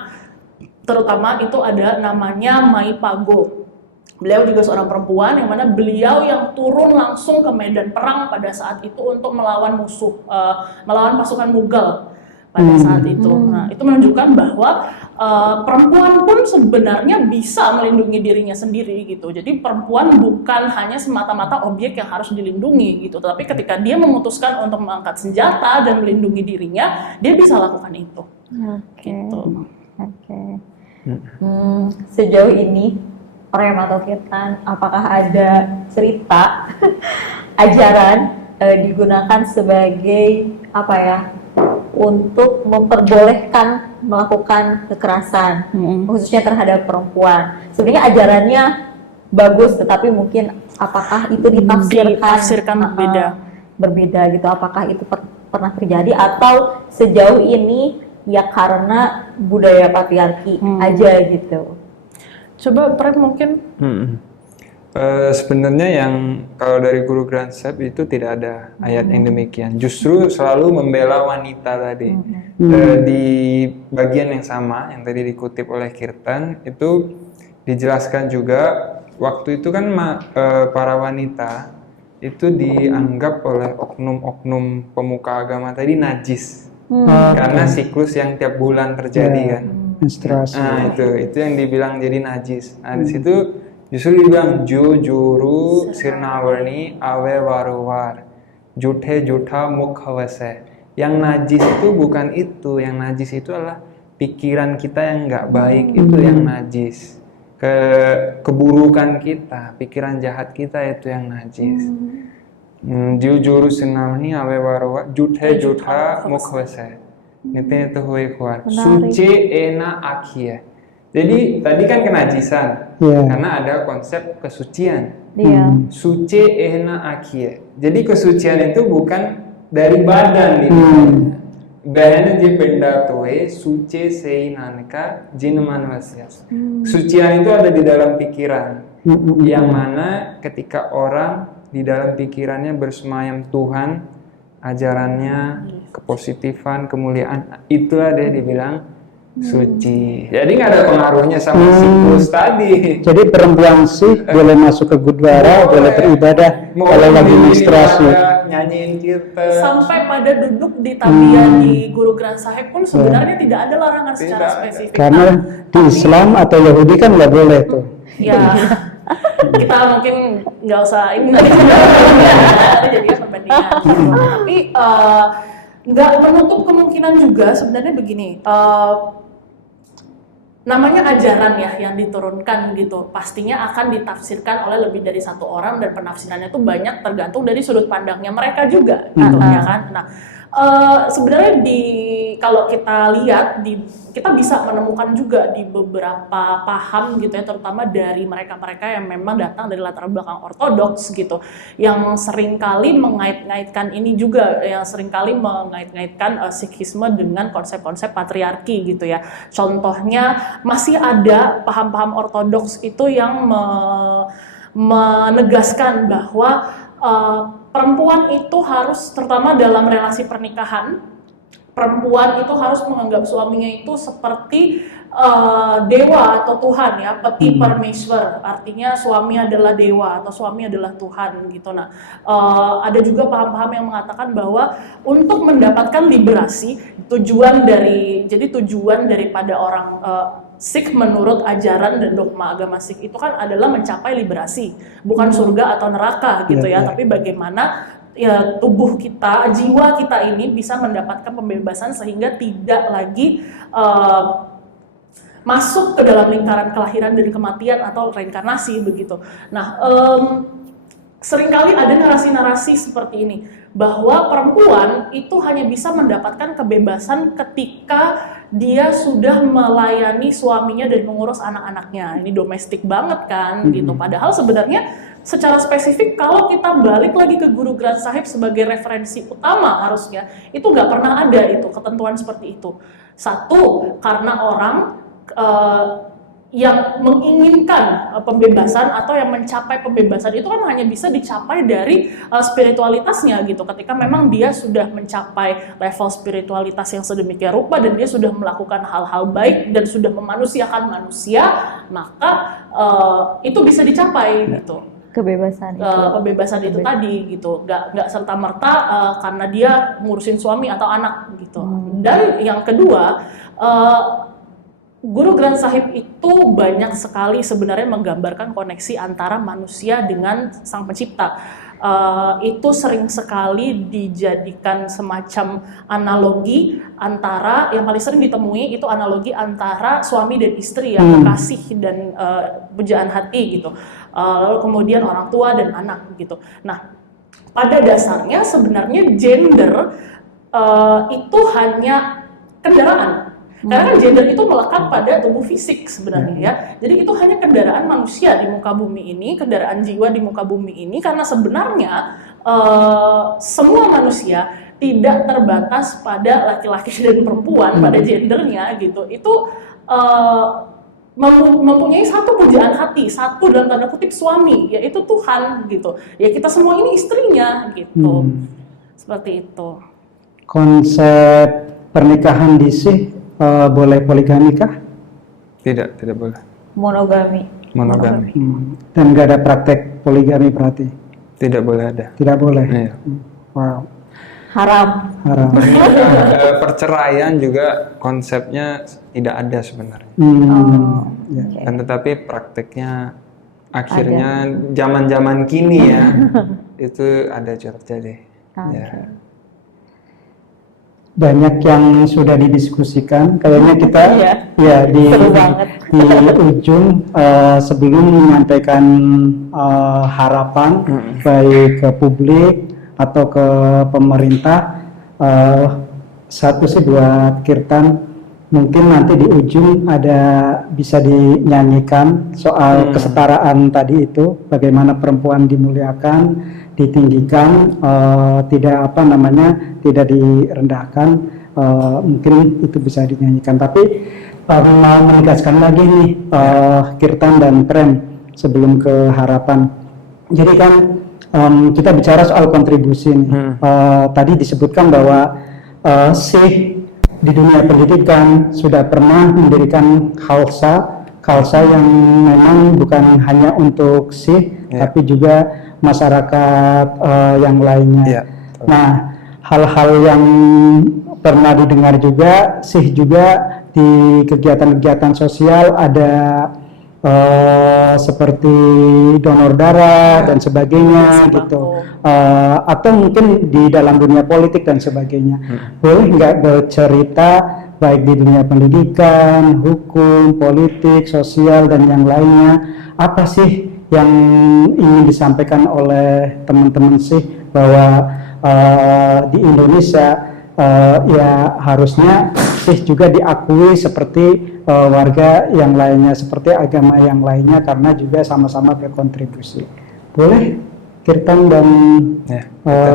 terutama itu ada namanya Mai Pago. Beliau juga seorang perempuan yang mana beliau yang turun langsung ke medan perang pada saat itu untuk melawan musuh, melawan pasukan Mughal pada saat itu. Nah, itu menunjukkan bahwa perempuan pun sebenarnya bisa melindungi dirinya sendiri gitu. Jadi perempuan bukan hanya semata-mata objek yang harus dilindungi gitu, tapi ketika dia memutuskan untuk mengangkat senjata dan melindungi dirinya, dia bisa lakukan itu. Gitu. Sejauh ini Rem atau Kirtan, apakah ada cerita ajaran digunakan sebagai apa ya, untuk memperbolehkan melakukan kekerasan, khususnya terhadap perempuan. Sebenarnya ajarannya bagus, tetapi mungkin apakah itu ditafsirkan berbeda gitu? Apakah itu pernah terjadi atau sejauh ini ya karena budaya patriarki aja gitu? Coba Prem mungkin. Sebenarnya yang kalau dari Guru Granth Sahib itu tidak ada ayat yang demikian. Justru selalu membela wanita tadi. Di bagian yang sama yang tadi dikutip oleh Kirtan itu dijelaskan juga waktu itu kan para wanita itu dianggap oleh oknum-oknum pemuka agama tadi najis. Karena siklus yang tiap bulan terjadi kan. Menstruasi. Nah itu yang dibilang jadi najis. Nah di situ justru dibilang juru sirnawarni awe warowar juthe jutha mukhawase. Yang najis itu bukan itu, yang najis itu adalah pikiran kita yang nggak baik, itu yang najis. Keburukan kita, pikiran jahat kita itu yang najis. Juru sirnawarni awe warowar juthe jutha mukhawase. Itu hui kuar. Suci ena akhia. Jadi tadi kan kenajisan, karena ada konsep kesucian. Suci ehna akhir. Jadi kesucian itu bukan dari badan Bahan je benda tohe suci seinanka jinman wasyas. Kesucian itu ada di dalam pikiran. Yang mana ketika orang di dalam pikirannya bersemayam Tuhan, ajarannya, kepositifan, kemuliaan, itulah dia dibilang suci. Jadi nggak ada pengaruhnya sama siklus tadi. Jadi perempuan sih boleh masuk ke gurdwara, boleh beribadah kalau lagi menstruasi. Nyanyiin kirtan. Sampai pada duduk di tabia di Guru Granth Sahib pun sebenarnya tidak ada larangan secara spesifik. Karena di Islam atau Yahudi kan nggak boleh tuh. Ya, kita mungkin nggak usah ini jadi perbandingan. Tapi nggak menutup kemungkinan juga sebenarnya begini. Namanya ajaran ya yang diturunkan gitu, pastinya akan ditafsirkan oleh lebih dari satu orang dan penafsirannya tuh banyak tergantung dari sudut pandangnya mereka juga gitu ya kan. Nah sebenarnya kalau kita lihat kita bisa menemukan juga di beberapa paham gitu ya, terutama dari mereka-mereka yang memang datang dari latar belakang ortodoks gitu, yang seringkali mengait-ngaitkan ini juga, yang seringkali mengait-ngaitkan Sikhisme dengan konsep-konsep patriarki gitu ya. Contohnya masih ada paham-paham ortodoks itu yang menegaskan bahwa perempuan itu harus, terutama dalam relasi pernikahan, perempuan itu harus menganggap suaminya itu seperti dewa atau Tuhan ya, peti Parmeshwar, artinya suami adalah dewa atau suami adalah Tuhan gitu. Nah, ada juga paham-paham yang mengatakan bahwa untuk mendapatkan liberasi, tujuan daripada orang Sikh menurut ajaran dan dogma agama Sikh itu kan adalah mencapai liberasi, bukan surga atau neraka gitu ya, tapi bagaimana ya tubuh kita, jiwa kita ini bisa mendapatkan pembebasan sehingga tidak lagi masuk ke dalam lingkaran kelahiran dan kematian atau reinkarnasi begitu. Nah, seringkali ada narasi-narasi seperti ini bahwa perempuan itu hanya bisa mendapatkan kebebasan ketika dia sudah melayani suaminya dan mengurus anak-anaknya. Ini domestik banget kan gitu. Padahal sebenarnya secara spesifik kalau kita balik lagi ke Guru Granth Sahib sebagai referensi utama harusnya itu nggak pernah ada itu ketentuan seperti itu. Satu, karena orang yang menginginkan pembebasan atau yang mencapai pembebasan itu kan hanya bisa dicapai dari spiritualitasnya gitu. Ketika memang dia sudah mencapai level spiritualitas yang sedemikian rupa dan dia sudah melakukan hal-hal baik dan sudah memanusiakan manusia, maka itu bisa dicapai gitu. Kebebasan itu tadi gitu, nggak serta merta karena dia ngurusin suami atau anak gitu. Dan yang kedua, Guru Granth Sahib itu banyak sekali sebenarnya menggambarkan koneksi antara manusia dengan Sang Pencipta. Itu sering sekali dijadikan semacam analogi antara, yang paling sering ditemui itu analogi antara suami dan istri ya, kekasih dan pujaan hati gitu. Lalu kemudian orang tua dan anak gitu. Nah, pada dasarnya sebenarnya gender itu hanya kendaraan. Karena kan gender itu melekat pada tubuh fisik sebenarnya ya. Jadi itu hanya kendaraan manusia di muka bumi ini, kendaraan jiwa di muka bumi ini, karena sebenarnya semua manusia tidak terbatas pada laki-laki dan perempuan pada gendernya gitu. Itu mempunyai satu pujaan hati, satu dalam tanda kutip suami, yaitu Tuhan gitu. Ya kita semua ini istrinya gitu. Seperti itu. Konsep pernikahan di SIH boleh poligami kah? Tidak boleh. Monogami. Dan nggak ada praktek poligami berarti? Tidak boleh ada. Tidak boleh. Iya. Wow. Haram. Perceraian juga konsepnya tidak ada sebenarnya. Ya. Oke. Dan tetapi prakteknya akhirnya zaman-zaman kini ya itu ada terjadi. Oke. Ya. Banyak yang sudah didiskusikan. Kayaknya kita Iya. ya Seru banget. di ujung sebelum menyampaikan harapan baik ke publik atau ke pemerintah, satu sih buat Kirtan, mungkin nanti di ujung ada bisa dinyanyikan soal kesetaraan tadi itu, bagaimana perempuan dimuliakan, ditinggikan, tidak direndahkan. Mungkin itu bisa dinyanyikan. Tapi mau menegaskan lagi nih, Kirtan dan Prem, sebelum ke harapan. Jadi kan kita bicara soal kontribusi nih. Tadi disebutkan bahwa SIH di dunia pendidikan sudah pernah mendirikan Khalsa yang memang bukan hanya untuk SIH, tapi juga masyarakat yang lainnya. Nah, hal-hal yang pernah didengar juga, SIH juga di kegiatan-kegiatan sosial ada seperti donor darah dan sebagainya gitu, atau mungkin di dalam dunia politik dan sebagainya. Boleh nggak bercerita baik di dunia pendidikan, hukum, politik, sosial dan yang lainnya, apa sih yang ingin disampaikan oleh teman-teman sih bahwa di Indonesia ya harusnya sih juga diakui seperti warga yang lainnya, seperti agama yang lainnya, karena juga sama-sama berkontribusi. Boleh Kirtan dan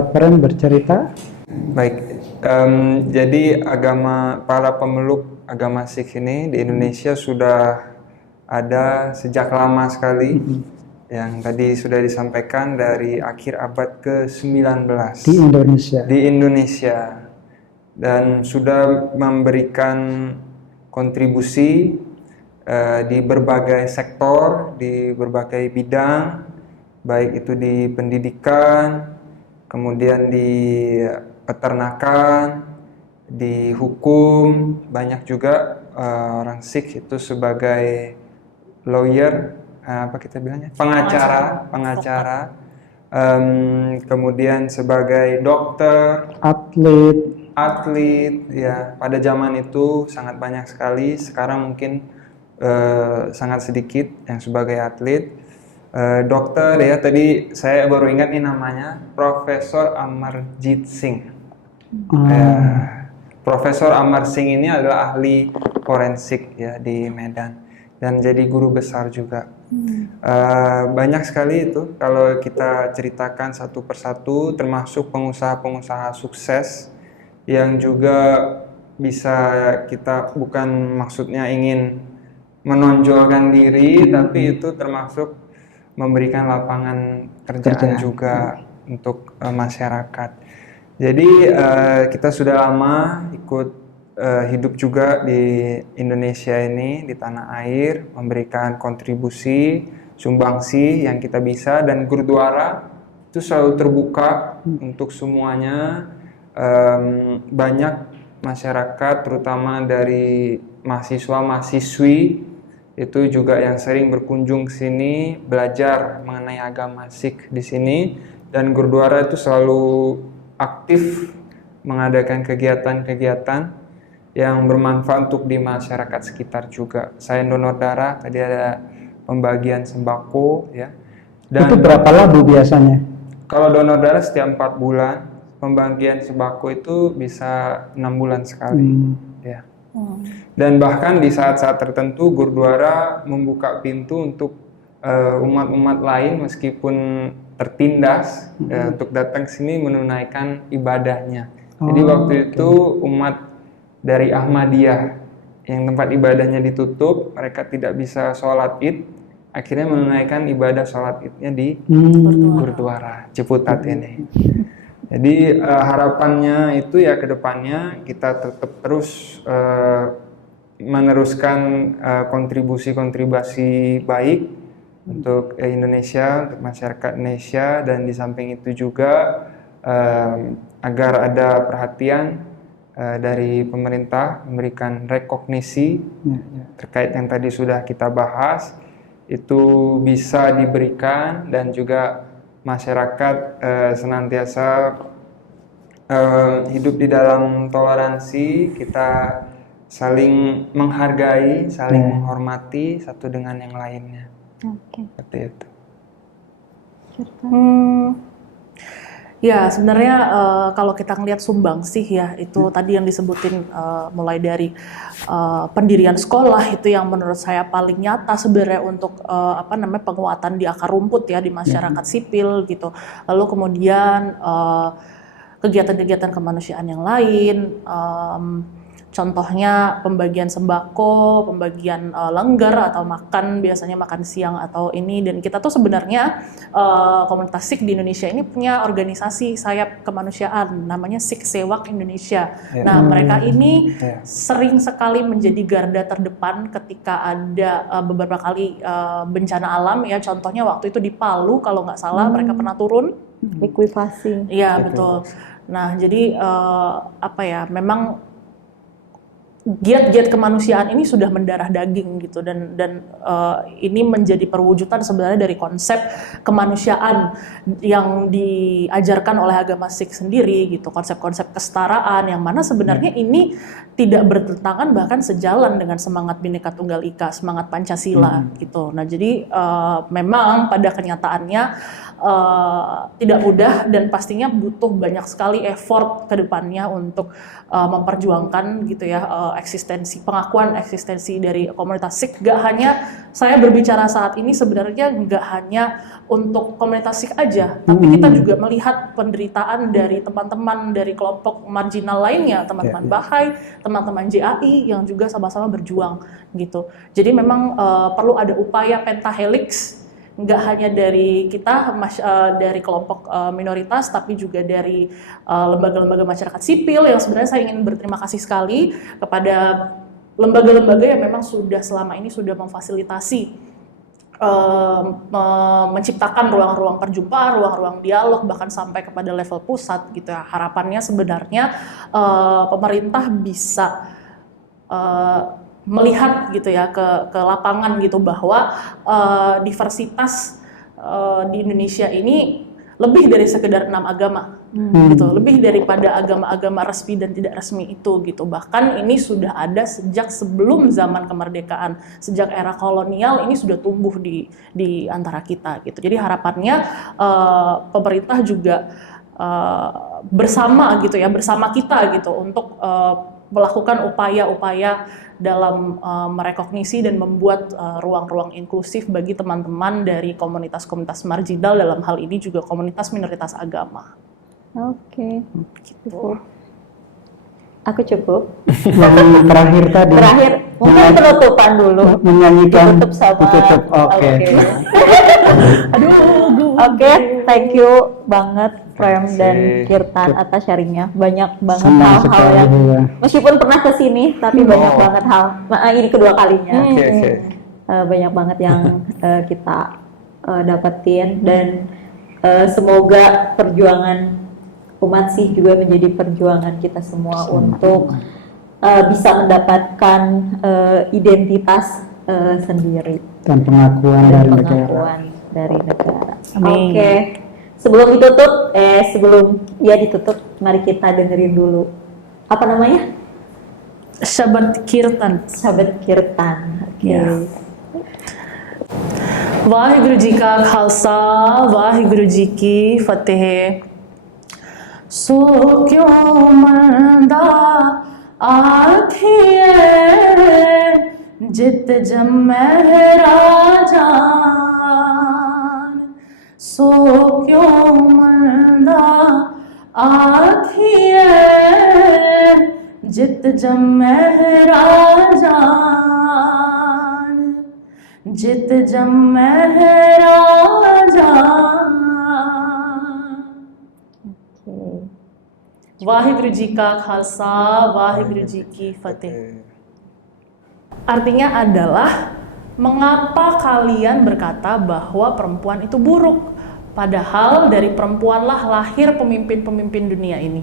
Peren bercerita? Baik, jadi para pemeluk agama Sikh ini di Indonesia sudah ada sejak lama sekali, yang tadi sudah disampaikan dari akhir abad ke-19 di Indonesia, dan sudah memberikan kontribusi di berbagai sektor, di berbagai bidang, baik itu di pendidikan, kemudian di peternakan, di hukum. Banyak juga orang Sikh itu sebagai lawyer, pengacara, kemudian sebagai dokter, atlet, ya pada zaman itu sangat banyak sekali. Sekarang mungkin sangat sedikit yang sebagai atlet. Dokter ya, tadi saya baru ingat nih namanya, Profesor Amarjit Singh. Profesor Amar Singh ini adalah ahli forensik ya di Medan dan jadi guru besar juga. Banyak sekali itu kalau kita ceritakan satu persatu, termasuk pengusaha-pengusaha sukses yang juga bisa kita, bukan maksudnya ingin menonjolkan diri, tapi itu termasuk memberikan lapangan kerjaan juga untuk masyarakat. Jadi kita sudah lama ikut hidup juga di Indonesia ini, di tanah air, memberikan kontribusi, sumbangsi yang kita bisa, dan Gurdwara itu selalu terbuka untuk semuanya. Banyak masyarakat, terutama dari mahasiswa-mahasiswi, itu juga yang sering berkunjung ke sini, belajar mengenai agama Sikh di sini, dan Gurdwara itu selalu aktif mengadakan kegiatan-kegiatan yang bermanfaat untuk di masyarakat sekitar juga. Selain donor darah, tadi ada pembagian sembako ya. Dan itu berapa labu biasanya? Kalau donor darah setiap 4 bulan pembagian sembako itu bisa 6 bulan sekali. Ya. Dan bahkan di saat-saat tertentu Gurdwara membuka pintu untuk umat-umat lain meskipun tertindas untuk datang ke sini menunaikan ibadahnya. Jadi waktu itu umat dari Ahmadiyah yang tempat ibadahnya ditutup, mereka tidak bisa sholat Id, akhirnya menunaikan ibadah sholat Idnya di Gurdwara Ciputat ini. Jadi harapannya itu ya ke depannya kita tetap terus meneruskan kontribusi-kontribusi baik untuk Indonesia, untuk masyarakat Indonesia, dan di samping itu juga agar ada perhatian dari pemerintah memberikan rekognisi terkait yang tadi sudah kita bahas, itu bisa diberikan, dan juga masyarakat senantiasa hidup di dalam toleransi, kita saling menghargai, saling menghormati satu dengan yang lainnya. Seperti itu. Ya, sebenarnya kalau kita ngelihat sumbangsi ya, itu tadi yang disebutin mulai dari pendirian sekolah, itu yang menurut saya paling nyata sebenarnya untuk penguatan di akar rumput ya di masyarakat sipil gitu. Lalu kemudian kegiatan-kegiatan kemanusiaan yang lain, contohnya pembagian sembako, pembagian lengger atau makan, biasanya makan siang atau ini. Dan kita tuh sebenarnya komunitas Sikh di Indonesia ini punya organisasi sayap kemanusiaan namanya Sikh Sewak Indonesia. Nah, mereka ini sering sekali menjadi garda terdepan ketika ada beberapa kali bencana alam ya. Contohnya waktu itu di Palu kalau nggak salah mereka pernah turun. Likuifasi. Iya, betul. Nah, jadi memang giat-giat kemanusiaan ini sudah mendarah daging gitu, dan ini menjadi perwujudan sebenarnya dari konsep kemanusiaan yang diajarkan oleh agama Sikh sendiri gitu, konsep-konsep kesetaraan yang mana sebenarnya ini tidak bertentangan, bahkan sejalan dengan semangat Bhinneka Tunggal Ika, semangat Pancasila gitu. Nah, jadi memang pada kenyataannya tidak mudah dan pastinya butuh banyak sekali effort ke depannya untuk memperjuangkan gitu ya pengakuan eksistensi dari komunitas Sikh. Gak hanya saya berbicara saat ini sebenarnya gak hanya untuk komunitas Sikh aja, tapi kita juga melihat penderitaan dari teman-teman dari kelompok marginal lainnya, teman-teman Bahai, teman-teman JAI yang juga sama-sama berjuang gitu. Jadi memang perlu ada upaya pentahelix, nggak hanya dari kita, dari kelompok minoritas, tapi juga dari lembaga-lembaga masyarakat sipil yang sebenarnya saya ingin berterima kasih sekali kepada lembaga-lembaga yang memang selama ini sudah memfasilitasi, menciptakan ruang-ruang perjumpaan, ruang-ruang dialog, bahkan sampai kepada level pusat gitu ya. Harapannya sebenarnya pemerintah bisa melihat gitu ya ke lapangan gitu bahwa diversitas di Indonesia ini lebih dari sekedar 6 agama gitu, lebih daripada agama-agama resmi dan tidak resmi itu gitu. Bahkan ini sudah ada sejak sebelum zaman kemerdekaan, sejak era kolonial ini sudah tumbuh di antara kita gitu. Jadi harapannya pemerintah juga bersama gitu ya, bersama kita gitu untuk melakukan upaya-upaya dalam merekognisi dan membuat ruang-ruang inklusif bagi teman-teman dari komunitas-komunitas marginal, dalam hal ini juga komunitas minoritas agama. Oke. Gitu. Aku cukup. Yang terakhir tadi. Terakhir, mungkin penutupan dulu. Menyanyikan. Ditutup sama. Oke. Oke, thank you banget Prem dan Kirtan atas sharingnya. Banyak banget hal-hal yang meskipun pernah kesini, tapi banyak banget hal. Ini kedua kalinya. Banyak banget yang kita dapetin, dan semoga perjuangan umat Sikh juga menjadi perjuangan kita semua untuk bisa mendapatkan identitas sendiri dan pengakuan dari negara. Oke. Sebelum ditutup, mari kita dengerin dulu. Apa namanya? Shabad Kirtan. Shabad Kirtan. Oke. Waheguru ਜੀ ਕਾ ਖਾਲਸਾ ਵਾਹਿਗੁਰੂ ਜੀ ਕੀ ਫਤਿਹ। सो क्यों मरदा आखिए जित जम्मै राजान सो क्यों मरदा आखिए जित जम्मै राजान जित जम्मै राजान। वाहिगुरु जी का खालसा, वाहिगुरु जी की फतेह। Artinya adalah, mengapa kalian berkata bahwa perempuan itu buruk, padahal dari perempuanlah lahir pemimpin-pemimpin dunia ini.